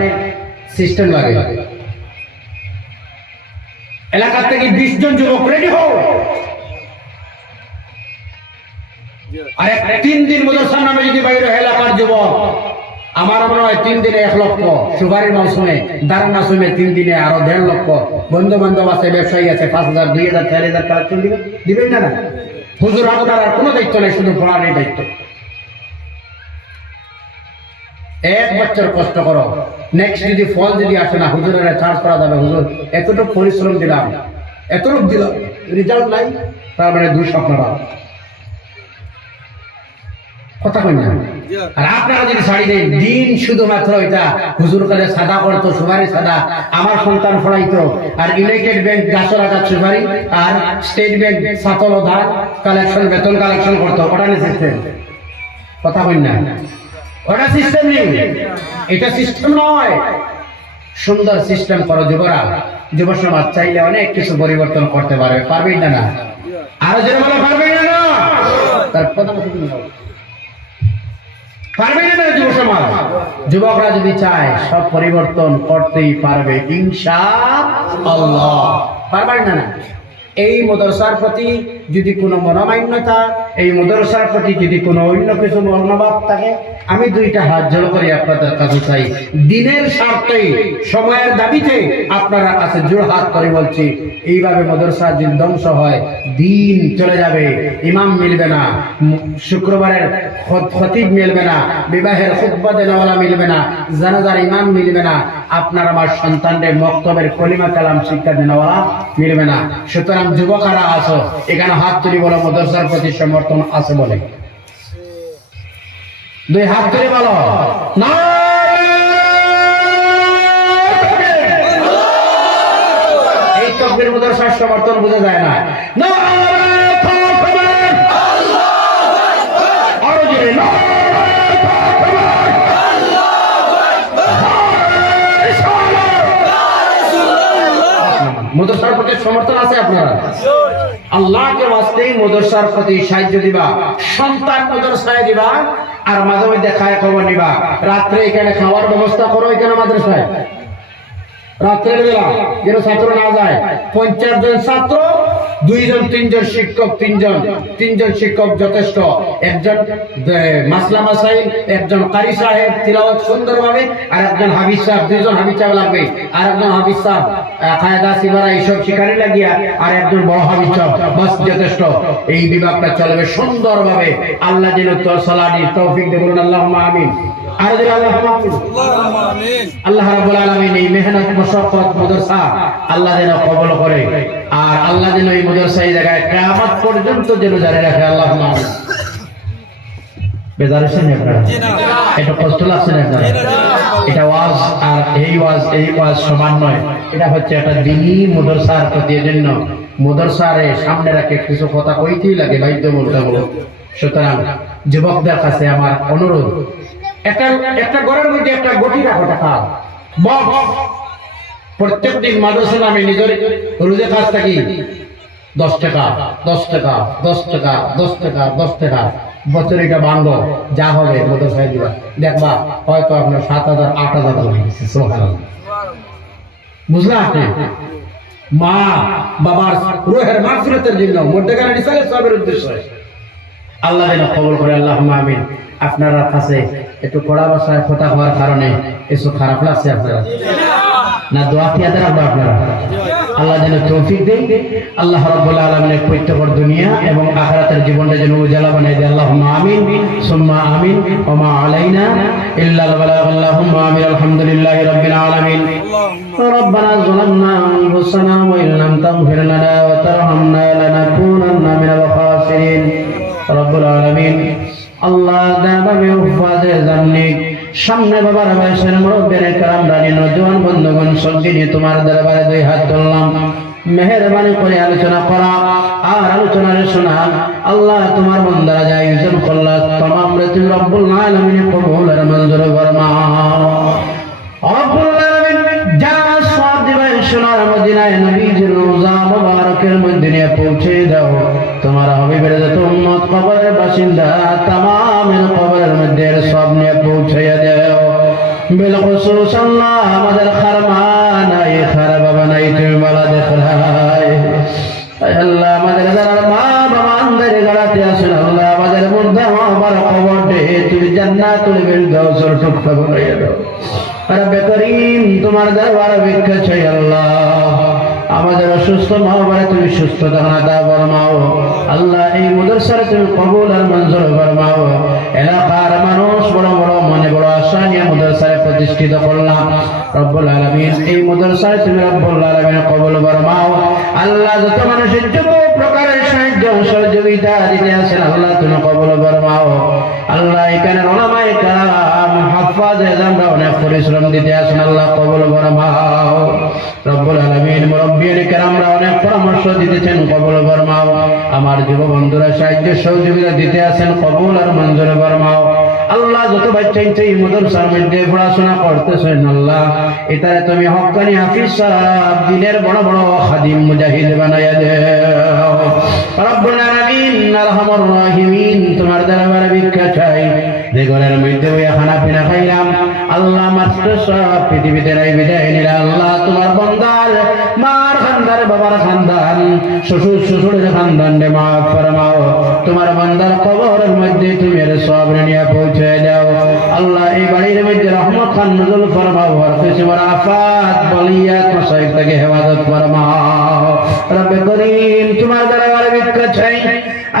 সিস্টেম লাগে। এলাকা থেকে 20 জন যুবক রেডি হও, আর 3 দিন মাদ্রাসার নামে যদি বাইরে এলাকার যুবক, আমার মনে হয় 3 দিনে 1 লক্ষ, সুপারির মৌসুমে, দারার মৌসুমে 3 দিনে আরো 1.5 লক্ষ। বন্ধু বান্ধব আছে, ব্যবসায়ী আছে, 5,000 2,000 4,000 কালেকশন দিবেন না। হুজুর আপনার আর কোনো দায়িত্ব নেই, শুধু পড়ার দায়িত্ব। এক বছর কষ্ট করো, নেক্সট যদি ফল যদি আসে না, হুজুরের চার্জ করা যাবে, হুজুর এতটুকু পরিশ্রম দিলাম, এতটুকু দিলাম, রেজাল্ট নাই, তার মানে 2 স্বপ্ন। কথা কই না। আর আপনারা যদি ছাড়ি দেন, দিন শুধুমাত্র এটা হুজুর কালে সাদা করতো, সুপারি সাদা, আমার সন্তান পড়াইতো, আর ইউনাইটেড ব্যাংক 10 টাকা সুপারি, আর স্টেট ব্যাংক 7 ধার কালেকশন, বেতন কালেকশন করতো। ওটা নেই সিস্টেম। কথা কই না, ওটা সিস্টেম নেই, এটা সিস্টেম নয়। সুন্দর সিস্টেম করো যুবরা। যুব সমাজ চাইলে অনেক কিছু পরিবর্তন করতে পারবে, পারবেই না? আরো যেন বলে পারবেই না। তার প্রধান পারবে না যুব সমাজ। যুবকরা যদি চায়, সব পরিবর্তন করতেই পারবে ইনশাআল্লাহ। পারবেন না? এই মাদ্রাসার প্রতি যদি কোনো মনোমান্যতা, এই মাদ্রাসার প্রতি যদি কোনো অন্য কিছু মনোভাব থাকে, আমি 2টা হাত জোড় করে আপনাদের কাছে চাই, দিনের স্বার্থে, সময়ের দাবিতে আপনারা কাছে জোড় হাত করে বলছি, এইভাবে মাদ্রাসা যদি ধ্বংস হয়, দিন চলে যাবে, ইমাম মিলবে না, শুক্রবারের খতিব মিলবে না, বিবাহের খুতবা দেওয়ালা মিলবে না, জানাজার ইমাম মিলবে না, আপনার আমার সন্তানদের মক্তবের কলিমা কালাম শিক্ষা দেওয়ালা মিলবে না। সুতরাং যুবকেরা আসো, এখানে হাত তুলি বলো, মাদ্রাসার প্রতি সমর্থন আছে বলে 2 হাত তুলে বলো না। এই তকবীর মাদ্রাসার সমর্থন বোঝা যায় না। আরো জোরে না। মাদ্রাসার প্রতি সমর্থন আছে আপনারা? আল্লাহকে ওয়াস্তে মাদ্রাসার প্রতি সাহায্য দিবা, সন্তান মাদ্রাসায় দিবা, আর মাঝে মধ্যে খায় খবর নিবা। রাত্রে এখানে খাওয়ার ব্যবস্থা করো, এখানে মাদ্রাসায় রাত্রের বেলা যেন ছাত্র না যায়। 50 জন ছাত্র, 2 জন 3 জন শিক্ষক, 3 জন শিক্ষক যথেষ্ট। একজন মাসলা মাসাইল, একজন কারি সাহেব তিলাওয়াত সুন্দরভাবে, আর একজন হাফিজ সাহেব, 2 জন হাফিজ সাহেব লাগবে, আর একজন হাফিজ সাহেব কায়দা সিবারা এইসব শিকারি লাগিয়া, আর একজন বড় হাফিজ সাহেব, বাস যথেষ্ট। এই বিভাগটা চলবে সুন্দরভাবে। আল্লাহ যেন সালাদির তৌফিক দেন, বলুন আল্লাহুম্মা আমিন। আর আল্লাহুম্মা আমিন। আল্লাহ রাব্বুল আলামিন এই মেহনত মশাক্কত মাদ্রাসা আল্লাহ যেন কবুল করে, আর আল্লাহ যেন এই মাদ্রাসা এই জায়গায় কিয়ামত পর্যন্ত যেন জারি রাখে। আল্লাহুম্মা আমিন। বেজার হয়েছেন আপনারা? এটা কষ্ট লাগছে না আপনারা? এটা ওয়াজ আর এই ওয়াজ সমান নয়। এটা হচ্ছে একটা দিনই মাদ্রাসার প্রতি, জন্য মাদ্রাসারে সামনে রাখে কিছু কথা কইতেই লাগে বাধ্যতামূলক। সুতরাং যুবকদের কাছে আমার অনুরোধ, একটা ঘরের মধ্যে একটা গটি রাখো, টাকা প্রত্যেক দিন মাদ্রাসা আমি নিজের রোজে কাজ থাকি 10 টাকা 10 টাকা 10 টাকা 10 টাকা 10 টাকা বছর এটা বাংলো যা হবে মাদ্রাসায় দিবা, দেখবা হয়তো আপনার 7,000 8,000 হয়ে গেছে। সুবহানাল্লাহ। বুঝলা? আপনি মা বাবার রুহের মাগফিরাতের জন্য মধ্যখানে রিসালে সবের উদ্দেশ্য আল্লাহ যেন কবুল করে, আল্লাহুম্মা আমিন। আপনারা কাছে একটু কড়া ভাষায় কথা হওয়ার কারণে কিছু খারাপ লাগছে আপনারা না? দোয়া কি আদর রাখবো আপনারা? আল্লাহ যেন তৌফিক দেন। আল্লাহ রাব্বুল আলামিনের প্রত্যেকর দুনিয়া এবং আখিরাতের জীবনটা যেন উজালা বানায় দেয়। আল্লাহুম্মা আমিন সুম্মা আমিন ওয়া মা আলাইনা ইল্লাল বালাগ। আল্লাহুম্মা আমিন। আলহামদুলিল্লাহি রাব্বিল আলামিন। রব্বানা যালামনা আনফুসানা ওয়া ইল্লাম তাগফির লানা ওয়া তারহামনা লানাকুনান্না মিনাল খাসিরিন। রব্বুল আলামিন আল্লাহ দাবাবে উফাজে জান্নি সামনে বাবার বয়সের মুরব্বিয়ানে کرام রানী নওজোয়ান বন্ধুগণ সবকে নিয়ে তোমার দরবারে দুই হাত তুললাম। মেহেরবানি করে আলোচনা করা আর আলোচনার শোনা আল্লাহ তোমার বান্দারা যা আয়োজন করলা तमाम রে রব্বুল আলামিন কবুল আর মঞ্জুর ফরমাও। রব্বুল আলামিন যা সওয়াব দিবেন সোনার মদিনায় নবীজির রওজা মুবারকের মধ্যে নিয়ে পৌঁছে দাও। তোমার হাবিবের যত উম্মত কবরের বাসিন্দা तमाम কবরের মধ্যে সব নিয়ে পৌঁছে দাও। বিলখুসুস আল্লাহ আমাদের খারমান নাই, খারাপ বাবা নাই, তুমি বলা দেখাই আল্লাহ আমাদের যারা মা বাবা আন্দারে গড়াতে আসেন আল্লাহ আমাদের মধ্যে আমার খবর দে, তুমি জান্নাতুল ফিরদাউসের টুকরা বানাইয়া দাও। রব্বে করিম তোমার দরবারে ভিক্ষা চাই আল্লাহ, আমাদের অসুস্থ মা বাবারে তুমি সুস্থতা দান ফরমাও আল্লাহ। এই মাদ্রাসার তুমি কবুল আর মঞ্জুর ফরমাও। এলাকার মানুষ বড় বড় মনে বড় আশা নিয়ে মাদ্রাসায় প্রতিষ্ঠিত করলাম। রব্বুল আলামিন এই মাদ্রাসায় তুমি রব্বুল আলামিন কবুল ফরমাও আল্লাহ। যত মানুষের যত প্রকারের সাহায্য সহযোগিতা দিতে আছেন আল্লাহ তুমি কবুল ফরমাও আল্লাহ। এখানে উলামায়ে কেরাম হাফাজে জামরা অনেক পরিশ্রম দিতে আছেন আল্লাহ কবুল ফরমাও। রব্বুল আলামিন মুরব্বিয়ানে কেরামরা অনেক পরামর্শ দিতেছেন কবুল ফরমাও। আমার যুব বন্ধুরা সাহায্য সহযোগিতা দিতে আছেন কবুল আর মঞ্জুর ফরমাও আল্লাহ। যত বাচ্চা এই মাদ্রাসার মধ্যে পড়াশোনা করতেছেন আল্লাহ এটারে তুমি হক্কানি হাফিজ সাহেব দিনের বড় বড় খাদিম মুজাহিদ বানায়া দাও। রব্বুল আলামিন আরহামুর রাহিমিন তোমার দরবারে ভিক্ষা চাই। যে ঘরের মধ্যে ওই খানা পিনা খাইলাম আল্লাহ মাত্র সব পৃথিবীতে নাই বিদায় নিলা আল্লাহ। তোমার বান্দার মার খানদার বাবার খানদান শ্বশুরের খানদান রে মাফ ফরমাও। তোমার বান্দার কবরের মধ্যে তুমি এর সব নিয়ে পৌঁছে দাও আল্লাহ। এই বাড়ির মধ্যে রহমত খান নজল ফরমাও আর কিছু আফাত বলিয়াত মাসাইব থেকে হেফাজত ফরমাও। রব্বে করিম তোমার দরবারে ভিক্ষা চাই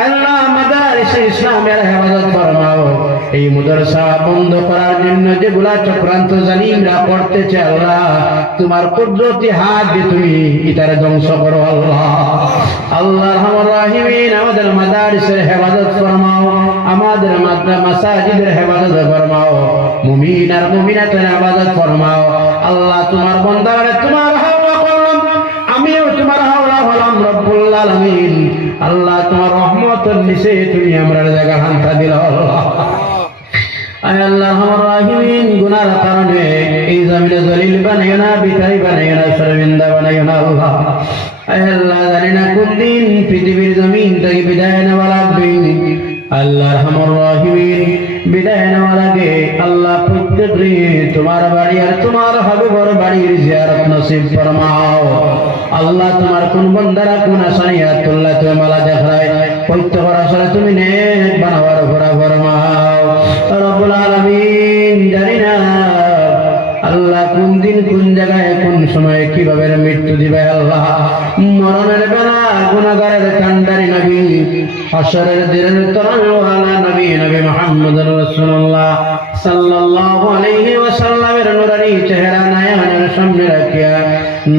আল্লাহ। মাদারিসে ইসলামের হেফাজত ফরমাও। এই মাদ্রাসা বন্ধ করার জন্য যেগুলা চক্রান্ত জালিমরা করতেছে আল্লাহ তোমার কুদরতি হাত দিয়ে তুমি এটারে ধ্বংস করো আল্লাহ। আল্লাহ রহমান রাহিমিন আমাদের মাদারিসের হেফাজত ফরমাও, আমাদের মাসাজিদের হেফাজত ফরমাও, মুমিন আর মুমিনাতের হেফাজত ফরমাও আল্লাহ। তোমার বান্দারে তোমার হাওলা করলাম, আমিও তোমার হাওলা হলাম রব্বুল আলামিন আল্লাহ। তোমার রহমতের নিচে তুমি আমরা জায়গা হান্তা দিলা আল্লাহ। আয় আল্লাহ রহমান রাহিমিন গুনার কারণে এই জমিনে জলিল বানাইও না, বিতাই বানাইও না, শর্মিন্দা বানাইও না আল্লাহ। আয় আল্লাহ জানি না কোন দিন পৃথিবীর জমিন থেকে বিদায় নেওয়া লাগবে আল্লাহ রহমান রাহিমিন। বিদায় নেওয়ার আগে আল্লাহ প্রত্যেককে তোমার বাড়ি আর তোমার হাবিবের বাড়ির জিয়ারত নসিব ফরমাও আল্লাহ। তোমার কোন বান্দারা কোন আসানিয়া তুল্লাহ তুমি মালা দেখায় প্রত্যেকের আসলে তুমি নেক বানাবার ঘোরা ফরমাও রব্বুল আলামিন। জানি না আল্লাহ কোন দিন কোন জায়গায় কোন সময়ে কিভাবে মৃত্যু দিবে আল্লাহ। মরণের বেলা গুনাহগারের কান্ডারি নবী, হাসরের দিনের তরওয়ালা নবী নবী মুহাম্মদুর রাসূলুল্লাহ সাল্লাল্লাহু আলাইহি ওয়াসাল্লামের নূরানি চেহারা নয়নের সামনে রাখিয়া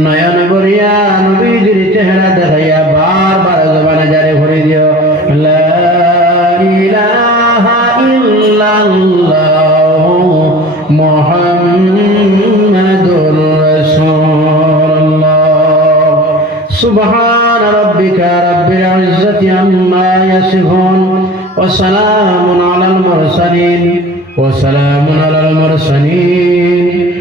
নয়ন ভরিয়া নবীজির চেহারা দেখাইয়া বারবার জবানে জারি করে দিও লা ইলাহা ইল্লাল্লাহ ربك رب العزة عما يصفون وسلام على المرسلين وسلام على المرسلين